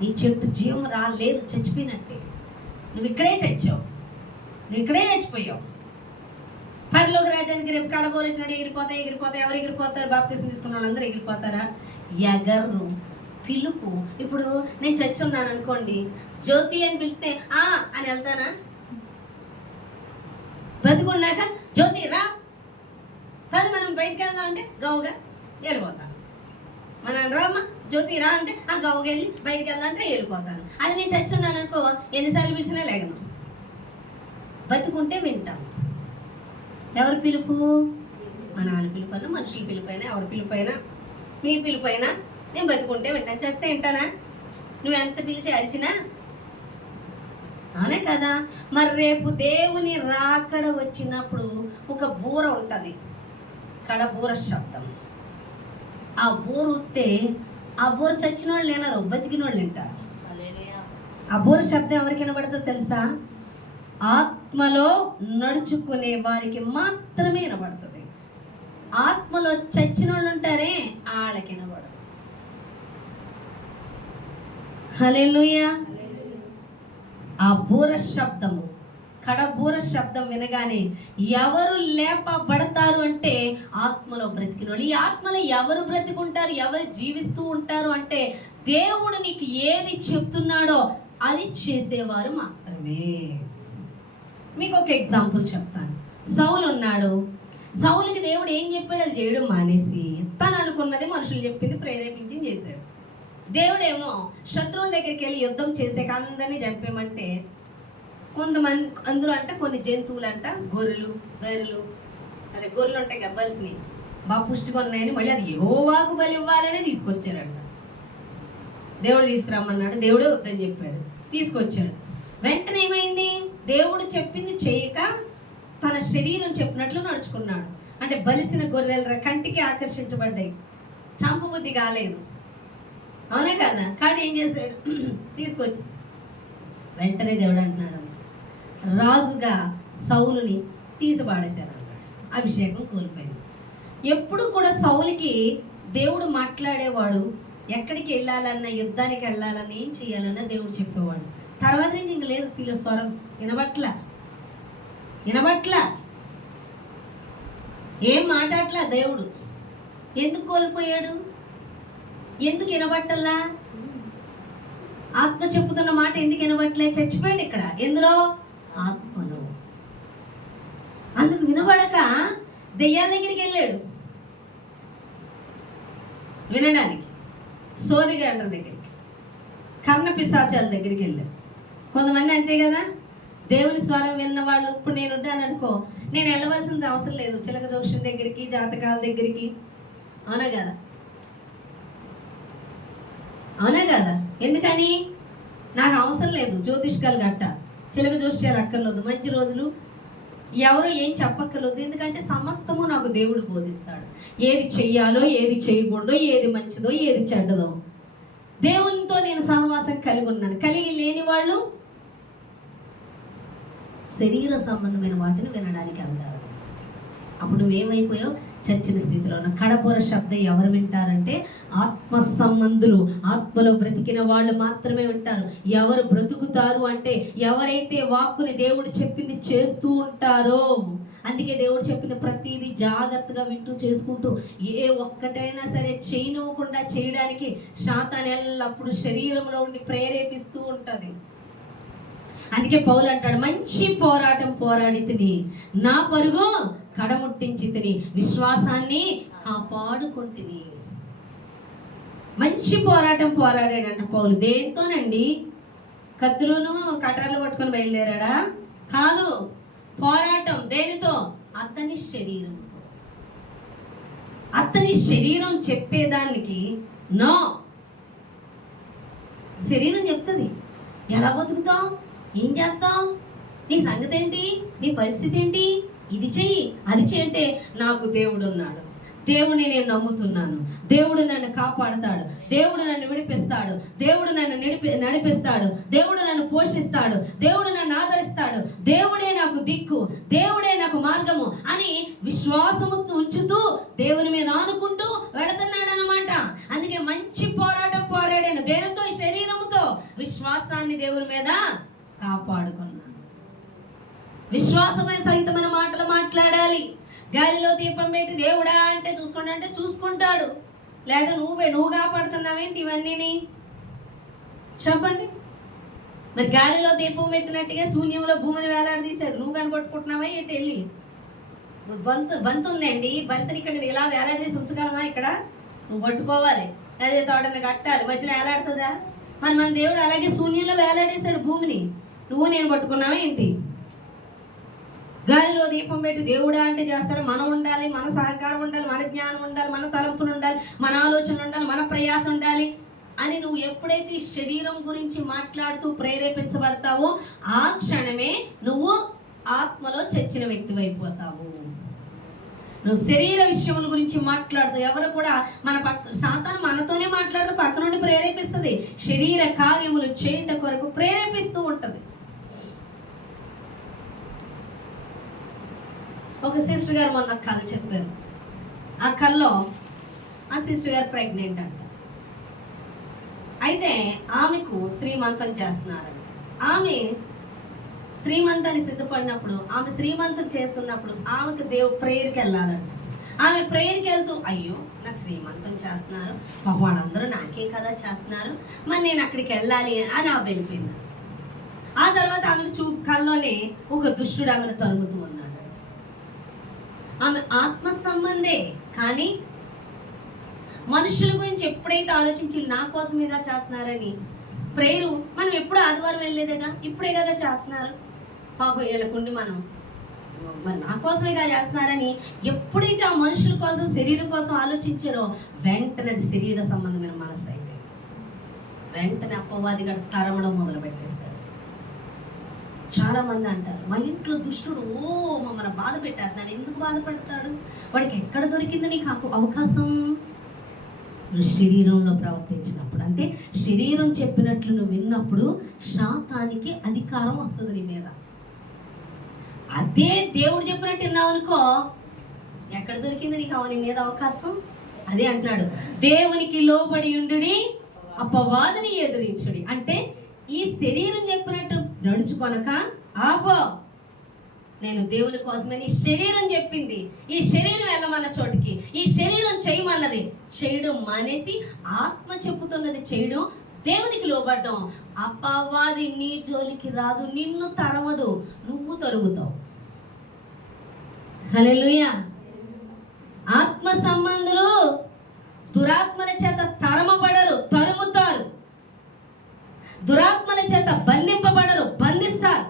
నీ చెట్టు జీవం రాలేదు, చచ్చిపోయినట్టే. నువ్వు ఇక్కడే చచ్చావు, నువ్వు ఇక్కడే చచ్చిపోయావు. పరలోక రాజ్యానికి రేపు కడబోరించినట్టు ఎగిరిపోతాయి. ఎవరు ఎగిరిపోతారు? బాప్తిసం తీసుకున్న వాళ్ళందరూ ఎగిరిపోతారా? ఎగరు. పిలుపు. ఇప్పుడు నేను చచ్చి ఉన్నాను అనుకోండి, జ్యోతి అని పిలిస్తే అని వెళ్తానా? బతుకున్నాక జ్యోతి రా, పది మనం బయటకు వెళ్దాం అంటే గౌగా వెళ్ళిపోతాను. మనం రామ్మ జ్యోతి రా అంటే గౌగా వెళ్ళి బయటకు వెళ్దామంటే వెళ్ళిపోతాను. అది నేను చచ్చి ఉన్నాను అనుకో, ఎన్నిసార్లు పిలిచినా లేగను. బతుకుంటే వింటాం. ఎవరి పిలుపు? మా నాన్న పిలుపు అయినా, మనుషుల పిలుపు అయినా, ఎవరి పిలుపు అయినా, మీ పిలుపు అయినా నేను బతుకుంటే వింటాను. చేస్తే వింటానా? నువ్వు ఎంత పిలిచి అరిచినా? అవునే కదా. మరి రేపు దేవుని రాకడ వచ్చినప్పుడు ఒక బూర ఉంటుంది, కడబూర శబ్దం. ఆ బోరు ఊస్తే ఆ బోరు చచ్చిన వాళ్ళు లేనారు, బతికిన వాళ్ళు వింటారు. ఆ బోరు శబ్దం ఎవరికి వినబడుతుందో తెలుసా? ఆత్మలో నడుచుకునే వారికి మాత్రమే వినబడుతుంది. ఆత్మలో చచ్చిన వాళ్ళు ఉంటారే వాళ్ళకి వినబడదు. హల్లెలూయా. ఆ బూర శబ్దము, కడబూర శబ్దం వినగానే ఎవరు లేపబడతారు అంటే ఆత్మలో బ్రతికిన వాళ్ళు. ఈ ఆత్మలో ఎవరు బ్రతికుంటారు, ఎవరు జీవిస్తూ ఉంటారు అంటే దేవుడు నీకు ఏది చెప్తున్నాడో అది చేసేవారు మాత్రమే. మీకు ఒక ఎగ్జాంపుల్ చెప్తాను. సౌలు ఉన్నాడు. సౌలుకి దేవుడు ఏం చెప్పాడు అది చేయడం మానేసి తను అనుకున్నది మనుషులు చెప్పింది ప్రేరేపించి చేశాడు. దేవుడేమో శత్రువుల దగ్గరికి వెళ్ళి యుద్ధం చేసే అందరినీ చంపేమంటే కొంతమంది అందులో అంటే కొన్ని జంతువులు అంట, గొర్రెలు బర్రెలు, అదే గొర్రెలు ఉంటాయి కదా బలిసినవి, బాగా పుష్టిగా ఉన్నాయని మళ్ళీ అది యెహోవాకు బలి ఇవ్వాలనే తీసుకొచ్చాడంట. దేవుడు తీసుకురమ్మన్నాడు, దేవుడే వద్దని చెప్పాడు, తీసుకొచ్చాడు. వెంటనే ఏమైంది? దేవుడు చెప్పింది చేయక తన శరీరం చెప్పినట్లు నడుచుకున్నాడు. అంటే బలిసిన గొర్రెల కంటికి ఆకర్షించబడ్డాయి, చంపబుద్ధి కాలేదు, అవునే కదా? కానీ ఏం చేశాడు? తీసుకొచ్చి వెంటనే దేవుడు అంటున్నాడు, రాజుగా సౌలుని తీసిపాడేశారు అన్నాడు. అభిషేకం కోల్పోయింది. ఎప్పుడు కూడా సౌలుకి దేవుడు మాట్లాడేవాడు. ఎక్కడికి వెళ్ళాలన్నా, యుద్ధానికి వెళ్ళాలన్నా, ఏం చేయాలన్నా దేవుడు చెప్పేవాడు. తర్వాత నుంచి ఇంక లేదు, పిల్ల స్వరం వినబట్ల ఏం మాట్లాడట్లా దేవుడు. ఎందుకు కోల్పోయాడు? ఎందుకు వినబట్టల్లా? ఆత్మ చెప్పుతున్న మాట ఎందుకు వినబట్టలే? చచ్చిపోయాడు ఇక్కడ. ఎందులో? ఆత్మలో. అందుకు వినబడక దెయ్యాల దగ్గరికి వెళ్ళాడు వినడానికి, సోదిగాండ్ర దగ్గరికి, కర్ణ పిశాచాల దగ్గరికి వెళ్ళాడు. కొంతమంది అంతే కదా, దేవుని స్వరం విన్న వాళ్ళు. ఇప్పుడు నేను ఉంటాను అనుకో, నేను వెళ్ళవలసింది అవసరం లేదు చిలక జోషం దగ్గరికి, జాతకాల దగ్గరికి, అవునా కదా? అవునా కదా? ఎందుకని? నాకు అవసరం లేదు జ్యోతిష్కాలు గట్ట, చిలక జోష్యాలు అక్కర్లేదు, మంచి రోజులు ఎవరు ఏం చెప్పక్కర్లేదు. ఎందుకంటే సమస్తము నాకు దేవుడు బోధిస్తాడు. ఏది చెయ్యాలో, ఏది చేయకూడదో, ఏది మంచిదో, ఏది చెడ్డదో దేవునితో నేను సహవాసం కలిగి ఉన్నాను. కలిగి లేని వాళ్ళు శరీర సంబంధమైన వాటిని వినడానికి వెళ్తారు. అప్పుడు నువ్వేమైపోయావు? చచ్చిన స్థితిలో ఉన్న. కడపూర శబ్దం ఎవరు వింటారంటే ఆత్మ సంబంధులు, ఆత్మలో బ్రతికిన వాళ్ళు మాత్రమే వింటారు. ఎవరు బ్రతుకుతారు అంటే ఎవరైతే వాక్కుని దేవుడు చెప్పింది చేస్తూ ఉంటారో. అందుకే దేవుడు చెప్పిన ప్రతిదీ జాగ్రత్తగా వింటూ చేసుకుంటూ, ఏ ఒక్కటైనా సరే చేయనివ్వకుండా చేయడానికి సాతాను ఎల్లప్పుడు శరీరంలో ఉండి ప్రేరేపిస్తూ ఉంటుంది. అందుకే పౌలు అంటాడు, మంచి పోరాటం పోరాడి తిని, నా పరుగు కడముట్టించి తిని, విశ్వాసాన్ని కాపాడుకుంటుని. మంచి పోరాటం పోరాడాడంట పౌలు. దేంతోనండి? కత్తులను కటార్లు పట్టుకొని బయలుదేరాడా? కాదు. పోరాటం దేనితో? అతని శరీరంతో. అతని శరీరం చెప్పేదానికి నో. శరీరం చెప్తుంది ఎలా బతుకుతావు, ఏం చేస్తావు, నీ సంగతి ఏంటి, నీ పరిస్థితి ఏంటి, ఇది చెయ్యి అది చెయ్యి అంటే నాకు దేవుడు ఉన్నాడు, దేవుడిని నేను నమ్ముతున్నాను, దేవుడు నన్ను కాపాడుతాడు, దేవుడు నన్ను విడిపిస్తాడు, దేవుడు నన్ను నడిపిస్తాడు, దేవుడు నన్ను పోషిస్తాడు, దేవుడు నన్ను ఆదరిస్తాడు, దేవుడే నాకు దిక్కు, దేవుడే నాకు మార్గము అని విశ్వాసము ఉంచుతూ దేవుని మీద ఆనుకుంటూ వెళుతున్నాడు అనమాట. అందుకే మంచి పోరాటం పోరాడాను. దేనితో? శరీరముతో. విశ్వాసాన్ని దేవుని మీద కాపాడుకున్నాను. విశ్వాసమైన సహితమైన మాటలు మాట్లాడాలి. గాలిలో దీపం పెట్టి దేవుడా అంటే చూసుకోండి అంటే చూసుకుంటాడు. లేదా నువ్వు కాపాడుతున్నావేంటి ఇవన్నీ చెప్పండి. మరి గాలిలో దీపం పెట్టినట్టుగా శూన్యంలో భూమిని వేలాడదీశాడు. నువ్వు కనపట్టుకుంటున్నావా ఏంటి? వెళ్ళి బంతు ఉందండి, బంతిని ఇక్కడ ఇలా వేలాడదీసి ఉంచగలమా? ఇక్కడ నువ్వు పట్టుకోవాలి, అదే తోటని కట్టాలి, మధ్యలో వేలాడుతుందా? మన దేవుడు అలాగే శూన్యంలో వేలాడేశాడు భూమిని. నువ్వు నేను పట్టుకున్నావా ఏంటి? గాలిలో దీపం పెట్టి దేవుడా అంటే చేస్తాడు. మనం ఉండాలి, మన సహకారం ఉండాలి, మన జ్ఞానం ఉండాలి, మన తలంపులు ఉండాలి, మన ఆలోచనలు ఉండాలి, మన ప్రయాసం ఉండాలి అని నువ్వు ఎప్పుడైతే శరీరం గురించి మాట్లాడుతూ ప్రేరేపించబడతావో ఆ క్షణమే నువ్వు ఆత్మలో చచ్చిన వ్యక్తి అయిపోతావు. నువ్వు శరీర విషయముల గురించి మాట్లాడదు. ఎవరు కూడా సాతాను మనతోనే మాట్లాడదు, పక్క నుండి ప్రేరేపిస్తుంది. శరీర కార్యములు చేయట కొరకు ప్రేరేపిస్తూ ఉంటుంది. ఒక సిస్టర్ గారు మొన్న కళ చెప్పారు. ఆ కళలో ఆ సిస్టర్ గారు ప్రెగ్నెంట్ అంట. అయితే ఆమెకు శ్రీమంతం చేస్తున్నారంట. ఆమె శ్రీమంతాన్ని సిద్ధపడినప్పుడు, ఆమె శ్రీమంతం చేస్తున్నప్పుడు ఆమెకు ప్రేయర్కి వెళ్ళాలంట. ఆమె ప్రేయర్కి వెళ్తూ, అయ్యో నాకు శ్రీమంతం చేస్తున్నారు, వాళ్ళందరూ నాకే కదా చేస్తున్నారు, మరి నేను అక్కడికి వెళ్ళాలి అని ఆమె వెళ్ళిపోయింది. ఆ తర్వాత ఆమెకు కల్లోనే ఒక దుష్టుడు ఆమెను తరుముతూ ఉన్నాడు. ఆమె ఆత్మ సంబంధే, కానీ మనుషుల గురించి ఎప్పుడైతే ఆలోచించి నా కోసమేగా చేస్తున్నారని ప్రేయరు, మనం ఎప్పుడు ఆదివారం వెళ్ళలేదేగా, ఇప్పుడే కదా చేస్తున్నారు, పాపం వీళ్ళకుండి మనం మరి నా కోసమేగా చేస్తున్నారని ఎప్పుడైతే ఆ మనుషుల కోసం శరీరం కోసం ఆలోచించారో వెంటనే శరీర సంబంధమైన మనసు అయిపోయింది. వెంటనే అపవాదిగా తరమడం మొదలు పెట్టేశారు. చాలా మంది అంటారు, మా ఇంట్లో దుష్టుడు మమ్మల్ని బాధ పెట్టేస్తున్నాడు. ఎందుకు బాధపడతాడు? వాడికి ఎక్కడ దొరికింది నీకు అవకాశం? నువ్వు శరీరంలో ప్రవర్తించినప్పుడు, అంటే శరీరం చెప్పినట్లు నువ్వు విన్నప్పుడు శాతానికి అధికారం వస్తుంది నీ మీద. అదే దేవుడు చెప్పినట్టు విన్నావు అనుకో, ఎక్కడ దొరికింది నీకు నీ మీద అవకాశం? అదే అంటున్నాడు, దేవునికి లోబడి ఉండుడి, అపవాదిని ఎదిరించుడి. అంటే ఈ శరీరం చెప్పినట్టు నడుచుకొనక, ఆపో నేను దేవుని కోసమే, నీ శరీరం చెప్పింది, ఈ శరీరం వెళ్ళమన్న చోటికి, ఈ శరీరం చేయమన్నది చేయడం మానేసి ఆత్మ చెప్పుతున్నది చేయడం, దేవునికి లోబడ్డం. అపవాది నీ జోలికి రాదు, నిన్ను తరమదు, నువ్వు తరుముతావు. హల్లెలూయా. ఆత్మ సంబంధులు దురాత్మల చేత తరమబడరు, తరుముతారు. దురాత్మల చేత బంధింపబడరు, బంధిస్తారు.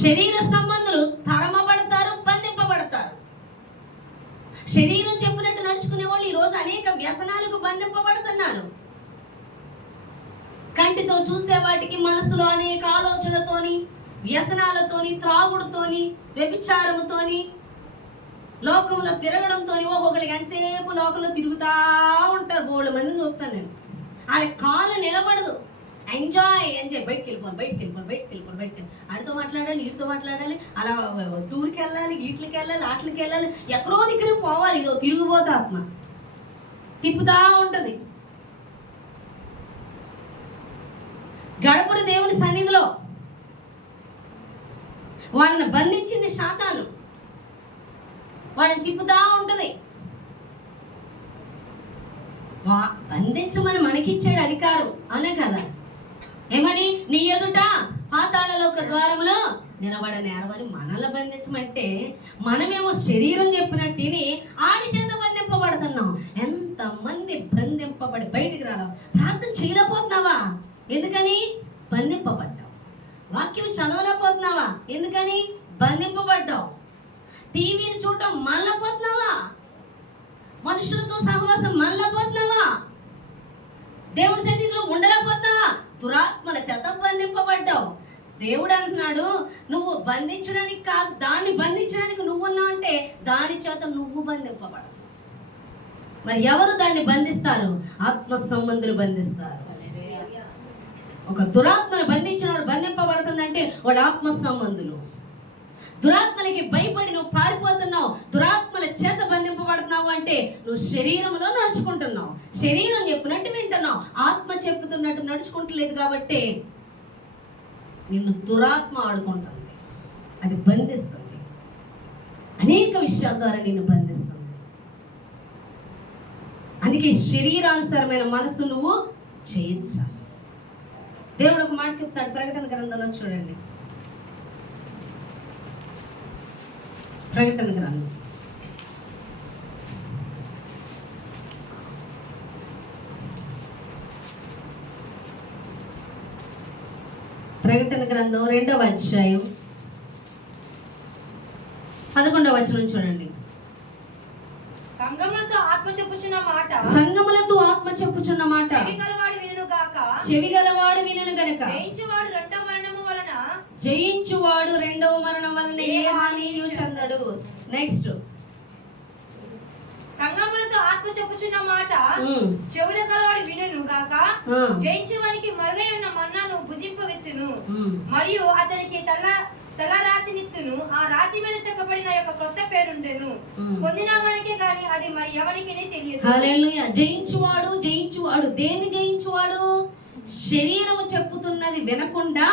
శరీర సంబంధులు తరమబడతారు, బంధింపబడతారు. శరీరం చెప్పినట్టు నడుచుకునే వాళ్ళు ఈరోజు అనేక వ్యసనాలకు బంధింపబడుతున్నారు. కంటితో చూసే వాటికి, మనసులో అనేక ఆలోచనలతోని, వ్యసనాలతోని, త్రాగుడుతోని, వ్యభిచారముతోని, లోకంలో తిరగడంతో ఒక్కొక్కరికి ఎంతసేపు లోకంలో తిరుగుతూ ఉంటారు. బోళ్ళు మందిని చూస్తాను నేను. వాళ్ళ కాలు నిలబడదు. ఎంజాయ్ బయటికి వెళ్ళిపోను. ఆడితో మాట్లాడాలి, వీటితో మాట్లాడాలి, అలా టూర్కి వెళ్ళాలి, వీటికి వెళ్ళాలి, ఆటలకి వెళ్ళాలి, ఎక్కడో దగ్గరికి పోవాలి. ఇదో తిరిగిపోతే ఆత్మ తిప్పుతా ఉంటుంది. గడపరు దేవుని సన్నిధిలో. వాళ్ళని బంధించింది శాతాను, వాళ్ళని తిప్పుతా ఉంటుంది. బంధించమని మనకిచ్చాడు అధికారం, అనే కదా. ఏమని? నీ ఎదుట పాతాళలోక ద్వారములో నిలబడనేరవని మనల్ని బంధించమంటే, మనమేమో శరీరం చెప్పినట్టు ఆడి చేత బంధింపబడుతున్నాం. ఎంతమంది బంధింపబడి బయటికి రావడం. ప్రార్థన చేయలేకపోతున్నావా? ఎందుకని? బంధింపబడ్డావు. వాక్యం చదవలేకపోతున్నావా? ఎందుకని? బంధింపబడ్డావు. టీవీని చూడటం మళ్ళపోతున్నావా? మనుషులతో సహవాసం మళ్ళపోతున్నావా? దేవుడి సన్నిధిలో ఉండలేకపోతున్నావా? దురాత్మల చేత బంధింపబడ్డావు. దేవుడు అంటున్నాడు, నువ్వు బంధించడానికి కాదు, దాన్ని బంధించడానికి నువ్వు ఉన్నావు అంటే దాని చేత నువ్వు బంధింపబడవు. మరి ఎవరు దాన్ని బంధిస్తారు? ఆత్మ సంబంధులు బంధిస్తారు. ఒక దురాత్మను బంధించినవాడు బంధింపబడుతుందంటే వాడు ఆత్మ సంబంధులు. దురాత్మలకి భయపడి నువ్వు పారిపోతున్నావు, దురాత్మల చేత బంధింపబడుతున్నావు అంటే నువ్వు శరీరంలో నడుచుకుంటున్నావు, శరీరం చెప్పినట్టు వింటున్నావు, ఆత్మ చెప్పుతున్నట్టు నడుచుకుంటలేదు. కాబట్టి నిన్ను దురాత్మ ఆడుకుంటుంది, అది బంధిస్తుంది, అనేక విషయాల ద్వారా నిన్ను బంధిస్తుంది. అందుకే శరీరానుసారమైన మనసు నువ్వు చేయించాలి. దేవుడు ఒక మాట చెప్తాడు ప్రకటన గ్రంథంలో, చూడండి. ప్రకటన గ్రంథం ప్రకటన గ్రంథం 2వ అధ్యాయం 11వ వచనం చూడండి. సంగములతో ఆత్మ చెప్పుచున్న మాట, సంగములతో ఆత్మ చెప్పుచున్న మాట, చెవిగలవాడు వినును గాక, చెవిగలవాడు వినును గనుక, జయించువాడు రెండవ మరణము వలన జయించువాడు రెండవ మరణం వలన ఏ హానియు చెందడు. నెక్స్ట్, సంగములతో ఆత్మ చెప్పుచున్న మాట చెవుల కలవాడు వినును గాక. జయించువానికి మరుగై ఉన్న మన్నాను భుజింపవెత్తును, మరియు అతనికి తెల్ల రాతినిత్తును. ఆ రాతి మీద చెక్కబడిన యొక్క క్రొత్త పేరుండెను. పొందిన వానికే గాని అది మరి ఎవరికి తెలియదు. హల్లెలూయా. జయించువాడు దేన్ని జయించువాడు? శరీరము చెప్పుతున్నది వినకుండా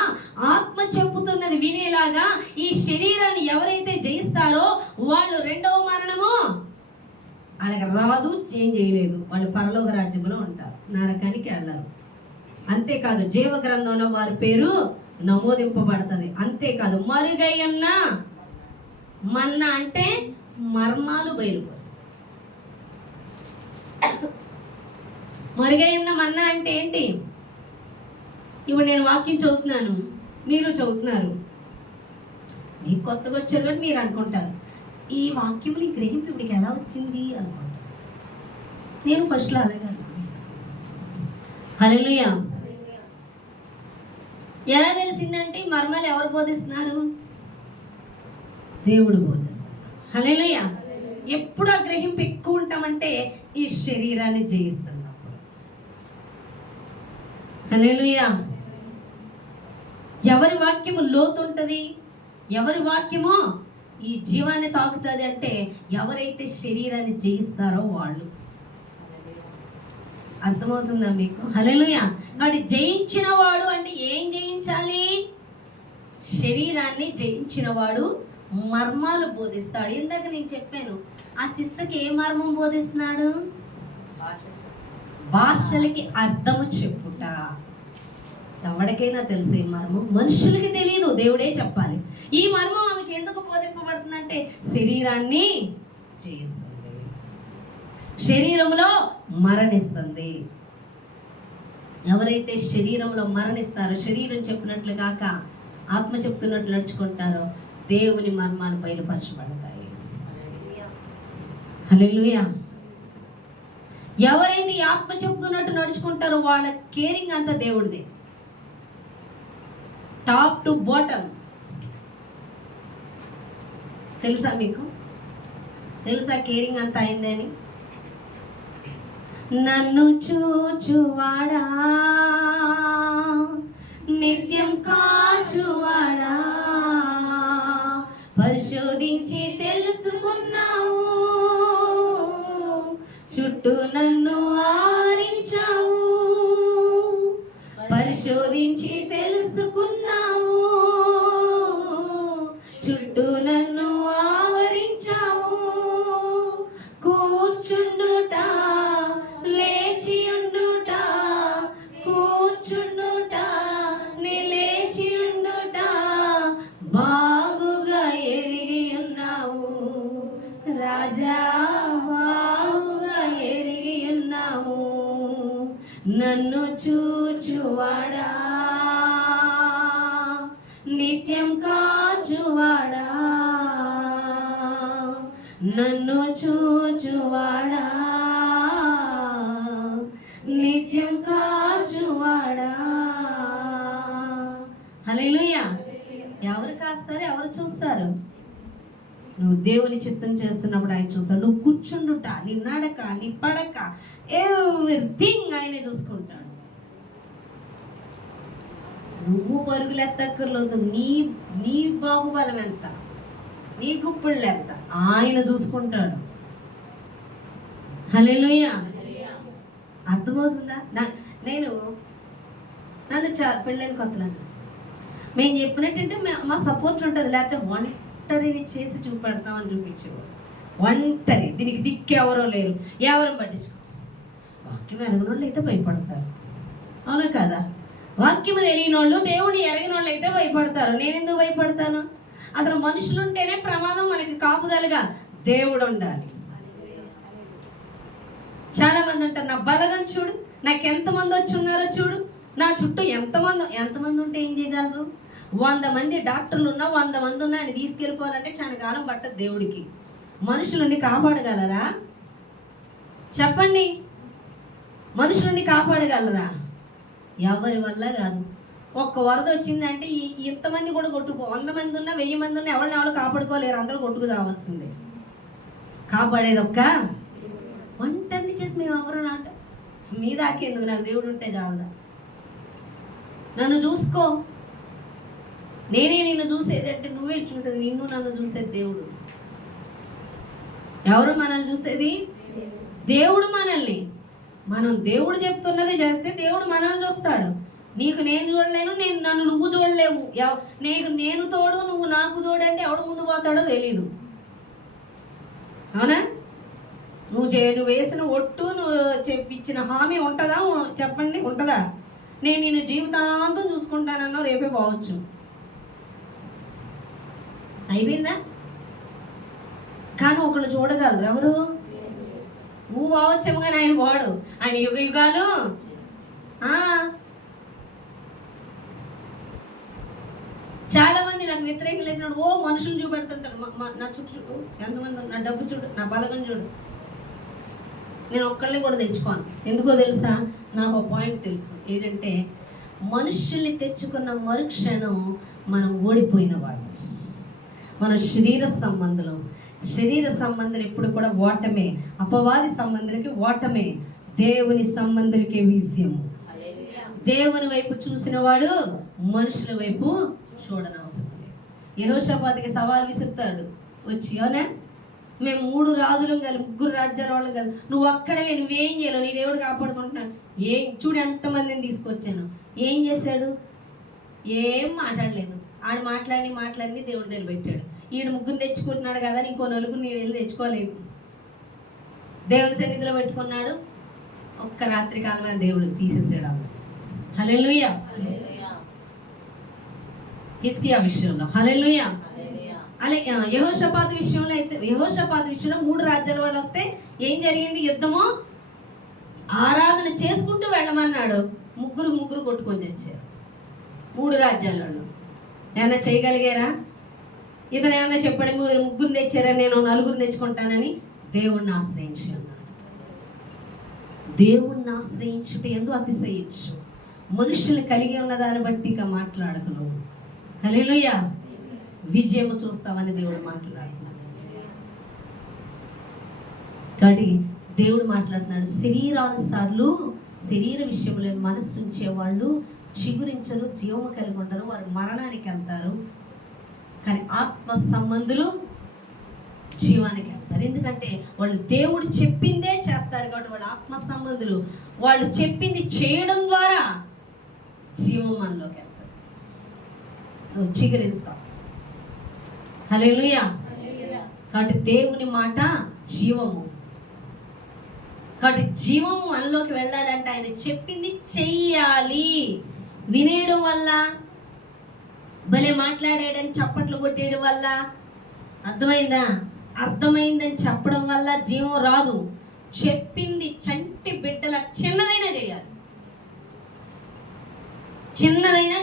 ఆత్మ చెప్పుతున్నది వినేలాగా ఈ శరీరాన్ని ఎవరైతే జయిస్తారో వాళ్ళు రెండవ మరణము వాళ్ళకి రాదు, ఏం చేయలేదు. వాళ్ళు పరలోక రాజ్యంలో ఉంటారు, నరకానికి వెళ్ళరు. అంతేకాదు జీవ గ్రంథంలో వారి పేరు నమోదింపబడుతుంది. అంతేకాదు మరుగైన మన్నా అంటే మర్మాలు బయలుపరుస్తాయి. మరుగైన మన్నా అంటే ఏంటి? ఇప్పుడు నేను వాక్యం చదువుతున్నాను, మీరు చదువుతున్నారు, మీకు కొత్తగా వచ్చారు కాబట్టి మీరు అనుకుంటారు ఈ వాక్యంలో ఈ గ్రహింపు ఇప్పటికి ఎలా వచ్చింది అనుకుంటారు. నేను ఫస్ట్లో అలాగే అనుకున్నాను. హల్లెలూయా. ఎలా తెలిసిందంటే ఈ మర్మాలు ఎవరు బోధిస్తున్నారు? దేవుడు బోధిస్తున్నారు. హల్లెలూయా. ఎప్పుడు ఆ గ్రహింపు ఎక్కువ ఉంటామంటే ఈ శరీరాన్ని జయిస్తున్నప్పుడు. హల్లెలూయా. ఎవరి వాక్యము లోతుంటది, ఎవరి వాక్యమో ఈ జీవాన్ని తాకుతుంది అంటే ఎవరైతే శరీరాన్ని జయిస్తారో వాళ్ళు. అర్థమవుతుందా మీకు? హల్లెలూయా. వాడు జయించిన వాడు అంటే ఏం జయించాలి? శరీరాన్ని జయించిన వాడు మర్మాలు బోధిస్తాడు. ఇందాక నేను చెప్పాను, ఆ సిస్టర్కి ఏ మర్మం బోధిస్తున్నాడు? భాషలకి అర్థము చెప్పుట. ఎవరికైనా తెలిసే మర్మం, మనుషులకి తెలియదు, దేవుడే చెప్పాలి. ఈ మర్మం ఆమెకి ఎందుకు బోధింపబడుతుందంటే శరీరాన్ని చేస్తుంది, శరీరంలో మరణిస్తుంది. ఎవరైతే శరీరంలో మరణిస్తారో, శరీరం చెప్పినట్లు కాక ఆత్మ చెప్తున్నట్లు నడుచుకుంటారో దేవుని మర్మాలు బయలుపరచబడతాయి. హల్లెలూయా. ఎవరైతే ఆత్మ చెప్తున్నట్టు నడుచుకుంటారో వాళ్ళ కేరింగ్ అంతా దేవుడిదే, టాప్ టు బాటమ్. తెలుసా మీకు? తెలుసా కేరింగ్ అంతా అయిందని? నన్ను చూచువాడా, నిత్యం కాచువాడా, పరిశోధించి తెలుసుకున్నావు, చుట్టూ నన్ను ఆవరించావు, పరిశోధించి తెలుసుకున్నావు, చుట్టూ నన్ను ఆవరించావు. కూర్చుండుట, లేచియుండుట, కూర్చుండుట, నిలేచియుండుట బాగుగా ఎరిగి ఉన్నావు రాజా, బాగుగా ఎరిగి ఉన్నావు. నన్ను చూచువాడా, నిత్యం కాచువాడా, నన్ను చూచువాడా, నిత్యం కాచువాడా. హల్లెలూయా. ఎవరు కాస్తారు, ఎవరు చూస్తారు? నువ్వు దేవుని చిత్తం చేస్తున్నప్పుడు ఆయన చూస్తాడు. నువ్వు కూర్చుండుట, నీ నడక, నీ పడక, ఎవ్రీథింగ్ ఆయనే చూసుకుంటాడు. నువ్వు పరుగులు ఎత్తక్కర్లేదు, నీ బాహుబలం ఎంత, నీ గుప్పుళ్ళు ఎంత, ఆయన చూసుకుంటాడు. హల్లెలూయా. అర్థమవుతుందా? నన్ను పెళ్ళైన కొత్తలో మేము చెప్పినట్టంటే మా సపోర్ట్ ఉంటుంది, లేకపోతే ఒంటరిని చేసి చూపెడతామని చూపించేవాడు. ఒంటరి, దీనికి దిక్కెవరో లేరు, ఎవరు పట్టించుకో. వాక్యం ఎరగిన వాళ్ళు అయితే భయపడతారు, అవునా కదా? వాక్యం తెలియని వాళ్ళు, దేవుడు ఎరగిన వాళ్ళు అయితే భయపడతారు. నేనెందుకు భయపడతాను? అసలు మనుషులు ఉంటేనే ప్రమాదం, మనకి కాపుదలుగా దేవుడు ఉండాలి. చాలా మంది ఉంటారు, నా బలగం చూడు, నాకు ఎంతమంది వచ్చి ఉన్నారో చూడు, నా చుట్టూ ఎంతమంది ఉంటే ఏం చేయగలరు? 100 మంది డాక్టర్లు ఉన్నా, 100 మంది ఉన్నా అని తీసుకెళ్ళిపోవాలంటే చాలా కాలం పట్టదు దేవుడికి. మనుషులని కాపాడగలరా? చెప్పండి, మనుషులని కాపాడగలరా? ఎవరి వల్ల కాదు. ఒక్క వరద వచ్చిందంటే ఇంతమంది కూడా కొట్టుకో, 100 మంది ఉన్నా 1000 మంది ఉన్నా ఎవరు కాపాడుకోలేరు, అందరూ కొట్టుకు రావాల్సిందే. కాపాడేది ఒక్క ఒంటరిని చేసి మేము ఎవరు నాట మీ దాకేందుకు, నాకు దేవుడు ఉంటే చాలదా, నన్ను చూసుకో, నేనే నిన్ను చూసేది అంటే నువ్వే చూసేది, నిన్ను నన్ను చూసేది దేవుడు. ఎవరు మనల్ని చూసేది? దేవుడు మనల్ని. మనం దేవుడు చెప్తున్నది చేస్తే దేవుడు మనల్ని చూస్తాడు. నీకు నేను చూడలేను, నన్ను నువ్వు చూడలేవు. నేను తోడు నువ్వు నాకు తోడు అంటే ఎవడు ముందు పోతాడో తెలీదు. అవునా? నువ్వు వేసిన ఒట్టు, నువ్వు ఇచ్చిన హామీ ఉంటుందా? చెప్పండి, ఉంటుందా? నేను నిన్ను జీవితాంతం చూసుకుంటానన్నా రేపే పోవచ్చు. అయిపోయిందా? కానీ ఒకళ్ళు చూడగలరు, ఎవరు? నువ్వు పోవచ్చేమో కానీ ఆయన పోడు. ఆయన యుగ యుగాలు. చాలా మంది నాకు వ్యతిరేకం లేచినప్పుడు మనుషులు చూపెడుతుంటారు. నా చుట్టూ ఎంతమంది, నా డబ్బు చూడు, నా బలగం చూడు. నేను ఒక్కళ్ళని కూడా తెచ్చుకోను. ఎందుకో తెలుసా? నాకు ఒక పాయింట్ తెలుసు, ఏంటంటే మనుషుల్ని తెచ్చుకున్న మరుక్షణం మనం ఓడిపోయిన వాళ్ళు. మన శరీర సంబంధాలు ఎప్పుడు కూడా ఓటమే. అపవాది సంబంధులకి ఓటమే, దేవుని సంబంధులకి విజయము. దేవుని వైపు చూసిన వాడు మనుషుల వైపు చూడనవసరం లేదు. యెహోషాపాతుకి సవాల్ విసురుతాడు వచ్చి, అవునా, మేము 3 రాజులు కలిసి 3 రాజ్యాల వాళ్ళం కలిసి, నువ్వు అక్కడవే, నువ్వేం చేయలేవు, నీ దేవుడు కాపాడుకుంటున్నాడు. చూడు ఎంతమందిని తీసుకొచ్చాను. ఏం చేశాడు? ఏం మాట్లాడలేదు. ఆడు మాట్లాడి దేవుడు నిలబెట్టాడు. ఈడు 3 తెచ్చుకుంటున్నాడు కదా, ఇంకో 4 నేను వెళ్ళి తెచ్చుకోలేదు. దేవుని సన్నిధిలో పెట్టుకున్నాడు. ఒక్క రాత్రి కాలమే దేవుడు తీసేసాడు. హల్లెలూయా. హిజ్కియా విషయంలో హల్లెలూయా. అలాగే యెహోషాపాతు విషయంలో 3 రాజ్యాల వాళ్ళు వస్తే ఏం జరిగింది? యుద్ధము. ఆరాధన చేసుకుంటూ వెళ్ళమన్నాడు. ముగ్గురు కొట్టుకొని తెచ్చారు 3 రాజ్యాల వాళ్ళు. ఏమన్నా చేయగలిగారా? ఇతను ఏమన్నా చెప్పాడు, 3 తెచ్చారా, నేను 4 తెచ్చుకుంటానని? దేవుణ్ణి ఆశ్రయించి అన్నాడు. దేవుణ్ణి ఆశ్రయించుట ఎందు అతిశయించు, మనుషులు కలిగి ఉన్న దాన్ని బట్టి ఇక మాట్లాడకు నువ్వు. హల్లెలూయా. విజయము చూస్తామని దేవుడు మాట్లాడుతున్నాడు. కాబట్టి దేవుడు మాట్లాడుతున్నాడు, శరీరానుసారులు, శరీర విషయంలో మనస్సు ఉంచేవాళ్ళు చిగురించరు, జీవము కలిగి ఉంటారు, వారు మరణానికి వెళ్తారు. కానీ ఆత్మ సంబంధులు జీవానికి వెళ్తారు. ఎందుకంటే వాళ్ళు దేవుడు చెప్పిందే చేస్తారు కాబట్టి వాళ్ళు ఆత్మ సంబంధులు. వాళ్ళు చెప్పింది చేయడం ద్వారా జీవం మనలోకి వెళ్తారు, నువ్వు చిగురిస్తావు. హల్లెలూయా. కాబట్టి దేవుని మాట జీవము. కాబట్టి జీవము మనలోకి వెళ్ళాలంటే ఆయన చెప్పింది చెయ్యాలి. వినేయడం వల్ల, భలే మాట్లాడేయడం, చప్పట్లు కొట్టేయడం వల్ల, అర్థమైందని చెప్పడం వల్ల జీవం రాదు. చెప్పింది చంటి బిడ్డల చిన్నదైనా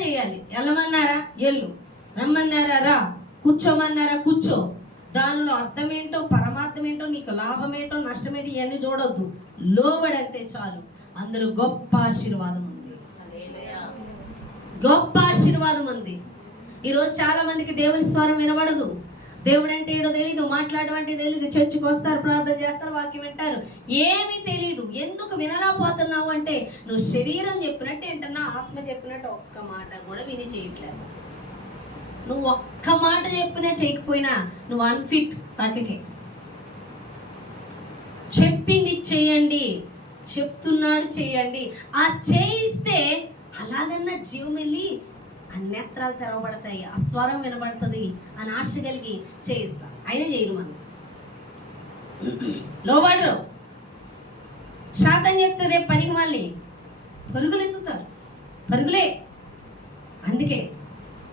చేయాలి. వెళ్ళమన్నారా ఎల్లు, రమ్మన్నారా రా, కూర్చోమన్నారా కూర్చో. దానిలో అర్థమేంటో, పరమార్థమేంటో, నీకు లాభమేంటో, నష్టమేంటో ఇవన్నీ చూడొద్దు. లోబడంతే చాలు. అందులో గొప్ప ఆశీర్వాదం ఉంది. ఈరోజు చాలా మందికి దేవుని స్వరం వినబడదు. దేవుడు అంటే ఏడో తెలీదు, మాట్లాడడం అంటే తెలీదు. చర్చికి వస్తారు, ప్రార్థన చేస్తారు, వాక్యం వింటారు, ఏమీ తెలీదు. ఎందుకు వినలేకపోతున్నావు అంటే నువ్వు శరీరం చెప్పినట్టు ఏంటన్నా, ఆత్మ చెప్పినట్టు ఒక్క మాట కూడా విని చేయట్లేదు. నువ్వు ఒక్క మాట చెప్పినా చేయకపోయినా నువ్వు అన్ఫిట్. పక్కకి చెప్పింది చేయండి, చెప్తున్నాడు చేయండి. ఆ చేయిస్తే అలాగన్నా జీవం వెళ్ళి ఆ నేత్రాలు తెరవబడతాయి, ఆ స్వరం వినబడుతుంది అని ఆశ కలిగి చేయిస్తాం. అయినా చేయరు, మనం లోబడరు. శాతం చెప్తుంది పనికి మళ్ళీ పరుగులు ఎత్తుతారు, పరుగులే. అందుకే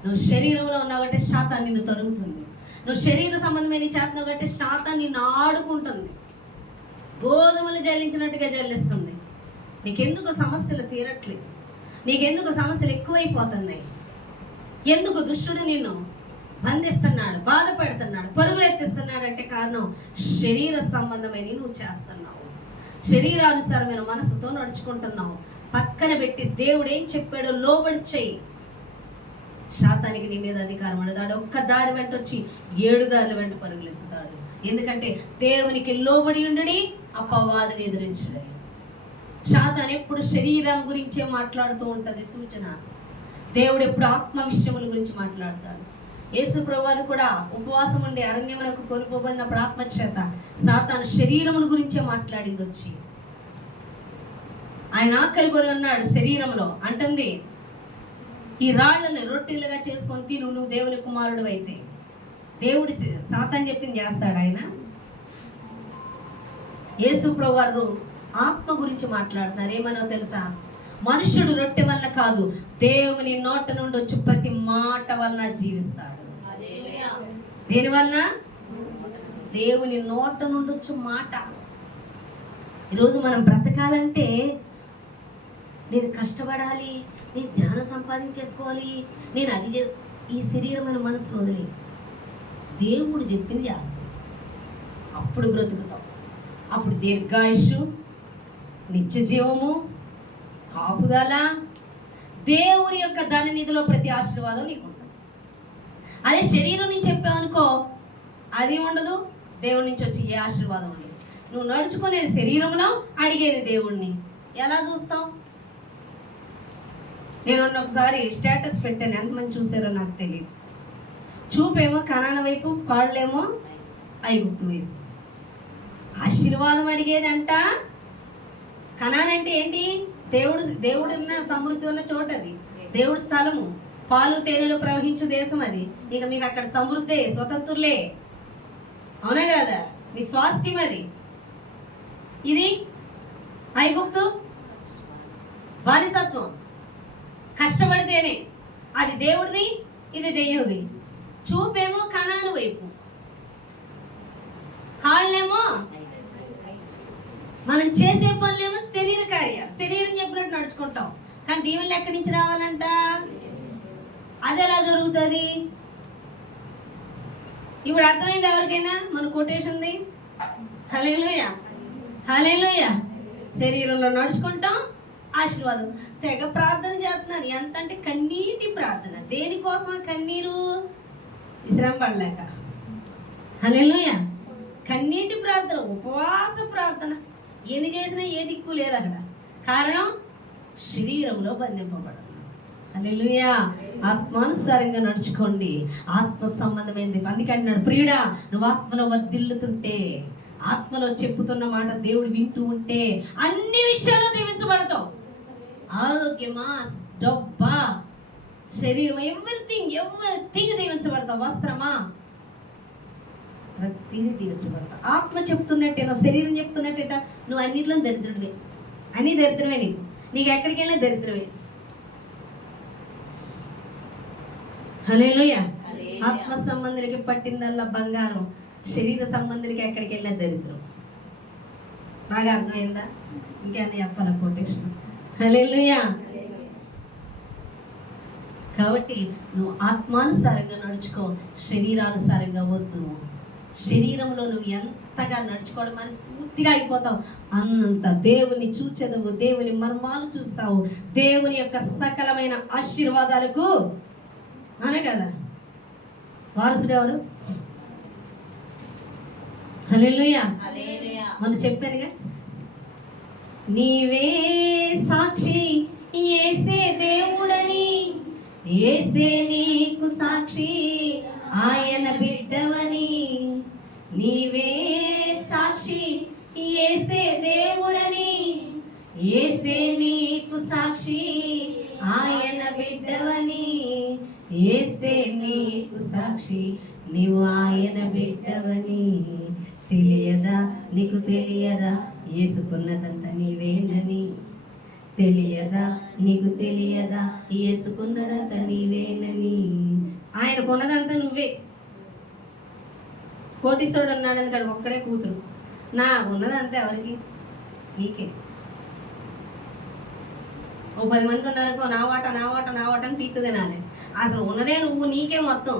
నువ్వు శరీరంలో ఉన్నావు కాబట్టి శాతాన్ని నిన్ను తరుగుతుంది. నువ్వు శరీర సంబంధమైన చేతను కాబట్టి శాతాన్ని నిన్ను ఆడుకుంటుంది, గోధుమలు జల్లించినట్టుగా జల్లిస్తుంది. నీకెందుకు సమస్యలు తీరట్లేదు? నీకెందుకు సమస్యలు ఎక్కువైపోతున్నాయి? ఎందుకు దుష్టుడు నిన్ను బంధిస్తున్నాడు, బాధ పెడుతున్నాడు, పరుగులు ఎత్తిస్తున్నాడు అంటే కారణం శరీర సంబంధమైన నువ్వు చేస్తున్నావు, శరీరానుసారమైన మనసుతో నడుచుకుంటున్నావు. పక్కన పెట్టి దేవుడు ఏం చెప్పాడో లోబడి చెయ్యి. శాతానికి నీ మీద అధికారం ఉండదు. ఒక్క దారి వెంట వచ్చి 7 దారుల వెంట పరుగులెత్తుతాడు. ఎందుకంటే దేవునికి లోబడి ఉండని అపవాదిని ఎదిరించడే. శాతాన్ ఎప్పుడు శరీరం గురించే మాట్లాడుతూ ఉంటది సూచన. దేవుడు ఎప్పుడు ఆత్మ విషయముల గురించి మాట్లాడతాడు. యేసు ప్రభువు కూడా ఉపవాసం ఉండి అరణ్యమునకు కొనుకోబడినప్పుడు ఆత్మచేత సాతాను శరీరముల గురించే మాట్లాడింది వచ్చి. ఆయన ఆకలి కొని ఉన్నాడు శరీరంలో. అంటుంది, ఈ రాళ్లను రొట్టెలుగా చేసుకొని తిను, నువ్వు దేవుని కుమారుడు అయితే. దేవుడి సాతాను చెప్పింది చేస్తాడు ఆయన. యేసు ప్రభువు ఆత్మ గురించి మాట్లాడుతున్నారు. ఏమనో తెలుసా? మనుష్యుడు రొట్టె వల్ల కాదు, దేవుని నోట నుండి వచ్చి ప్రతి మాట వలన జీవిస్తాడు. దేని వలన? దేవుని నోట నుండి వచ్చి మాట. ఈరోజు మనం బ్రతకాలంటే నేను కష్టపడాలి, నేను జ్ఞానం సంపాదించేసుకోవాలి, నేను అది ఈ శరీరమైన మనసును వదిలి దేవుడు చెప్పింది చేస్తాం. అప్పుడు బ్రతుకుతాం. అప్పుడు దీర్ఘాయుషు, నిత్య జీవము, కాపుదల, దేవుని యొక్క ధననిధిలో ప్రతి ఆశీర్వాదం నీకు ఉంటుంది. అదే శరీరం నుంచి చెప్పావనుకో, అది ఉండదు. దేవుడి నుంచి వచ్చి ఏ ఆశీర్వాదం ఉండదు. నువ్వు నడుచుకునేది శరీరంలో, అడిగేది దేవుణ్ణి. ఎలా చూస్తావు? నేను ఒకసారి స్టేటస్ పెట్టాను, ఎంతమంది చూసారో నాకు తెలియదు. చూపేమో కనాన వైపు, కాళ్ళేమో ఐగుప్తు వైపు. ఆశీర్వాదం అడిగేదంట. కనానంటే ఏంటి? దేవుడు ఉన్న సమృద్ధి ఉన్న చోటు అది. దేవుడి స్థలము, పాలు తేనెలు ప్రవహించే దేశం అది. ఇక మీకు అక్కడ సమృద్ధే, స్వతంత్రులే, అవునా కదా? మీ స్వాస్థ్యం అది. ఇది ఐగుప్తు బానిసత్వం, కష్టపడితేనే. అది దేవుడిది, ఇది దెయ్యంది. చూపేమో కనాను వైపు, కాళ్ళేమో మనం చేసే పనులేమో శరీర కార్యాలు. శరీరం చెప్పినట్టు నడుచుకుంటాం, కానీ దీవెనలు ఎక్కడి నుంచి రావాలంట? అది ఎలా జరుగుతుంది? ఇప్పుడు అర్థమైంది ఎవరికైనా మన కొటేషన్ది? హల్లెలూయా, హల్లెలూయా. శరీరంలో నడుచుకుంటాం, ఆశీర్వాదం. తెగ ప్రార్థన చేస్తున్నాను. ఎంత అంటే కన్నీటి ప్రార్థన. దేనికోసం కన్నీరు? విశ్రామ పడలేక. హల్లెలూయా. కన్నీటి ప్రార్థన, ఉపవాస ప్రార్థన. ఎన్ని చేసినా ఏ దిక్కు లేదు అక్కడ. కారణం శరీరంలో బంధింపబడదు. హల్లెలూయా. ఆత్మానుసారంగా నడుచుకోండి. ఆత్మ సంబంధమైనది. అందుకే అంటున్నాడు, ప్రియుడా, నువ్వు ఆత్మలో వర్ధిల్లుతుంటే, ఆత్మలో చెప్పుతున్న మాట దేవుడు వింటూ ఉంటే అన్ని విషయాలు దీవించబడతావు. ఆరోగ్యమా, డబ్బా, శరీరం, ఎవ్రీథింగ్ దీవించబడతావు. వస్త్రమా, ప్రతిదీ దీవించబడతావు. ఆత్మ చెప్తున్నట్టేనో, శరీరం చెప్తున్నట్టేట నువ్వు అన్నింటిలో దరిద్రుడివే. అన్ని దరిద్రమే. నీకు ఎక్కడికి వెళ్ళినా దరిద్రమే. హల్లెలూయా. ఆత్మ సంబంధులకి పట్టిందల్లా బంగారం, శరీర సంబంధులకి ఎక్కడికి వెళ్ళినా దరిద్రం. బాగా అర్థమైందా? ఇంకేనా చెప్పాలా కొటేషన్? హల్లెలూయా. కాబట్టి నువ్వు ఆత్మానుసారంగా నడుచుకో, శరీరానుసారంగా వద్దు. శరీరంలో నువ్వు ఎంతగా నడుచుకోవడం మనస్ఫూర్తిగా అయిపోతావు, అంత దేవుని చూచెదవు, దేవుని మర్మాలు చూస్తావు, దేవుని యొక్క సకలమైన ఆశీర్వాదాలకు. అనే కదా వారసుడు ఎవరు? హల్లెలూయా. మనం చెప్పానుగా, నీవే సాక్షి యేసే దేవుడని, యేసే నీకు సాక్షి ఆయన బిడ్డవని. నీవే సాక్షి యేసే దేవుడని, యేసే నీకు సాక్షి ఆయన బిడ్డవని. యేసే నీకు సాక్షి, నీవు ఆయన బిడ్డవని. తెలియదా, నీకు తెలియదా, యేసుకున్నదంతా నీవేనని. తెలియదా, నీకు తెలియదా, యేసుకున్నదంతా నీవేనని. ఆయనకున్నదంతా నువ్వే. కోటీశ్వరుడు అన్నాడని కాదు, ఒక్కడే కూతురు. నాకున్నదంతా ఎవరికి? నీకే. ఓ 10 మంది ఉన్నారనుకో, నా వాట అని పీక్కు తినాలి. అసలు ఉన్నదే నువ్వు, నీకే మొత్తం.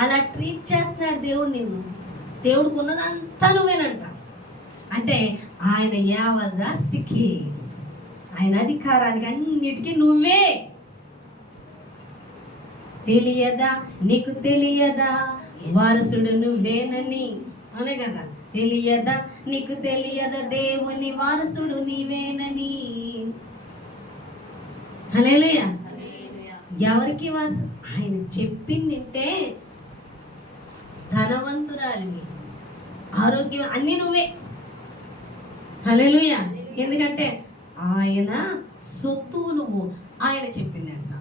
అలా ట్రీట్ చేస్తున్నాడు దేవుడు నిన్ను. దేవుడికి ఉన్నదంతా నువ్వేనంట. అంటే ఆయన యావదాస్తికి, ఆయన అధికారానికి, అన్నిటికీ నువ్వే. తెలియదా నీకు తెలియదా వారసుడు నువ్వేనని, అనే కదా. తెలియదా నీకు తెలియదా దేవుని వారసుడు నీవేనని. హల్లెలూయా. ఎవరికి వారసు? ఆయన చెప్పింది వింటే ధనవంతురాలివి, ఆరోగ్యం అన్నీ నువ్వే. హల్లెలూయా. ఎందుకంటే ఆయన సొత్తు నువ్వు, ఆయన చెప్పింది అంట.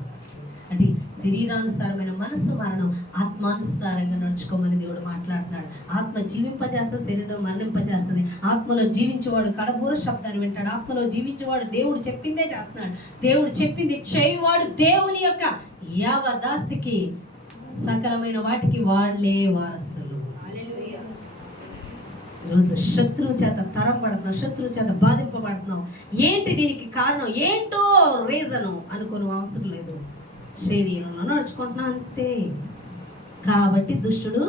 అంటే శరీరానుసారమైన మనస్సు మరణం, ఆత్మానుసారంగా నడుచుకోమని దేవుడు మాట్లాడుతున్నాడు. ఆత్మ జీవింపజేస్తుంది, శరీరం మరణింపజేస్తుంది. ఆత్మలో జీవించేవాడు కడబూర శబ్దాన్ని వింటాడు. ఆత్మలో జీవించేవాడు దేవుడు చెప్పిందే చేస్తున్నాడు. దేవుడు చెప్పింది చేయవాడు దేవుని యొక్క యావదాస్తికి సకలమైన వాటికి వాళ్ళే వారసులు. ఈరోజు శత్రువు చేత తరంపడుతున్నావు, శత్రువు చేత బాధింపబడుతున్నావు. ఏంటి దీనికి కారణం? ఏంటో రీజను అనుకునే అవసరం లేదు. శరీరంలో నడుచుకుంటున్నావు అంతే. కాబట్టి దుష్టుడు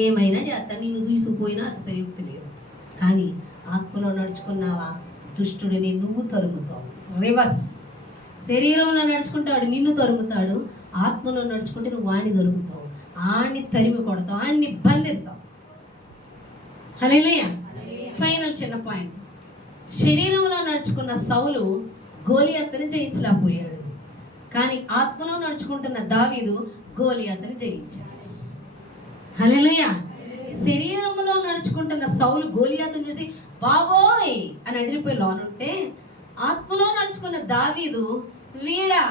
ఏమైనా చేస్తా, నేను దూసిపోయినా అతిశయోక్తి లేదు. కానీ ఆత్మలో నడుచుకున్నావా, దుష్టుడిని నువ్వు తరుముతావు. రివర్స్. శరీరంలో నడుచుకుంటాడు, నిన్ను తరుముతాడు. ఆత్మలో నడుచుకుంటే నువ్వు వాడిని తరుముతావు, ఆడిని తరిమి కొడతావు, ఆడిని బంధిస్తావు. హల్లెలూయా. ఫైనల్ చిన్న పాయింట్. శరీరంలో నడుచుకున్న సౌలు గోలియతుని జయించలేకపోయాడు. కానీ ఆత్మలో నడుచుకుంటున్న దావీదు గోలియతుని జయించాడు. హల్లెలూయా. శరీరంలో నడుచుకుంటున్న సౌలు గోలియతుని చూసి బాబోయ్ అని అడిగిపోయి లోనుంటే, ఆత్మలో నడుచుకున్న దావీదు వీడా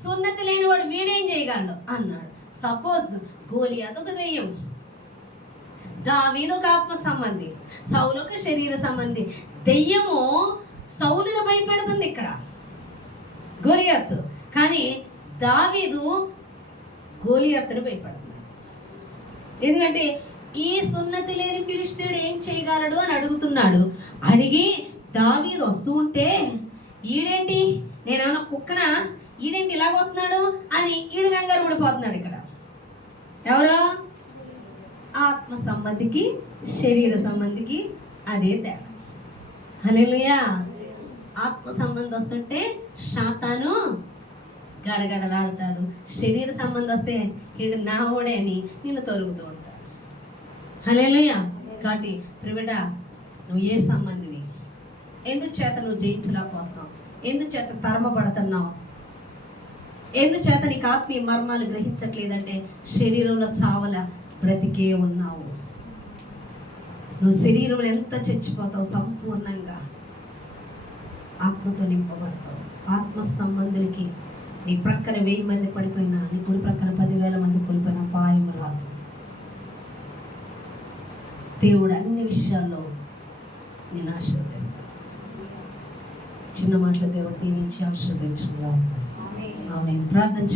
సున్నతి లేనివాడు వీడేం చేయగలడు అన్నాడు. సపోజ్ గోలియతు ఒక దెయ్యం, దావీదు ఒక ఆత్మ సంబంధి, సౌలు ఒక శరీర సంబంధి. దెయ్యము సౌలును భయపెడుతుంది ఇక్కడ, గోలియతు. కానీ దావీదు గోలియతును భయపడుతున్నాడు. ఎందుకంటే ఈ సున్నతి లేని ఫిలిష్తీయుడు ఏం చేయగలడు అని అడుగుతున్నాడు. అడిగి దావీదు వస్తూ ఉంటే, ఈడేంటి నేనేమన్నా కుక్కనా, ఈడేంటి ఇలాగ వస్తున్నాడు అని ఈడు కంగారు పడిపోతున్నాడు. ఇక్కడ ఎవరు? ఆత్మ సంబంధికి శరీర సంబంధికి అదే తేడా. హల్లెలూయా. ఆత్మ సంబంధం వస్తుంటే శాతాను గడగడలాడతాడు, శరీర సంబంధం వస్తే ఈడు నా ఓడే అని నిన్ను తొరుగుతూ ఉంటాడు. హల్లెలూయా. కాబట్టి ప్రియుడా, నువ్వు ఏ సంబంధివి? ఎందుచేత నువ్వు జయించలేకపోతున్నావు? ఎందుచేత తరమబడుతున్నావు? ఎందుచేత నీకు ఆత్మీయ మర్మాలు గ్రహించట్లేదంటే శరీరంలో చావల బ్రతికే ఉన్నావు. నువ్వు శరీరంలో ఎంత చచ్చిపోతావు, సంపూర్ణంగా ఆత్మతో నింపబడతావు. ఆత్మ సంబంధులకి నీ ప్రక్కన 1000 మంది పడిపోయినా, నీ కుడి ప్రక్కన 10,000 మంది కోల్పోయినా పాయం రాదు. దేవుడు అన్ని విషయాల్లో నేను ఆశీర్వదిస్తాను. చిన్న మాటలు దేవుడు దీవించి ఆశీర్వదించు. ఆమేన్. ప్రార్థన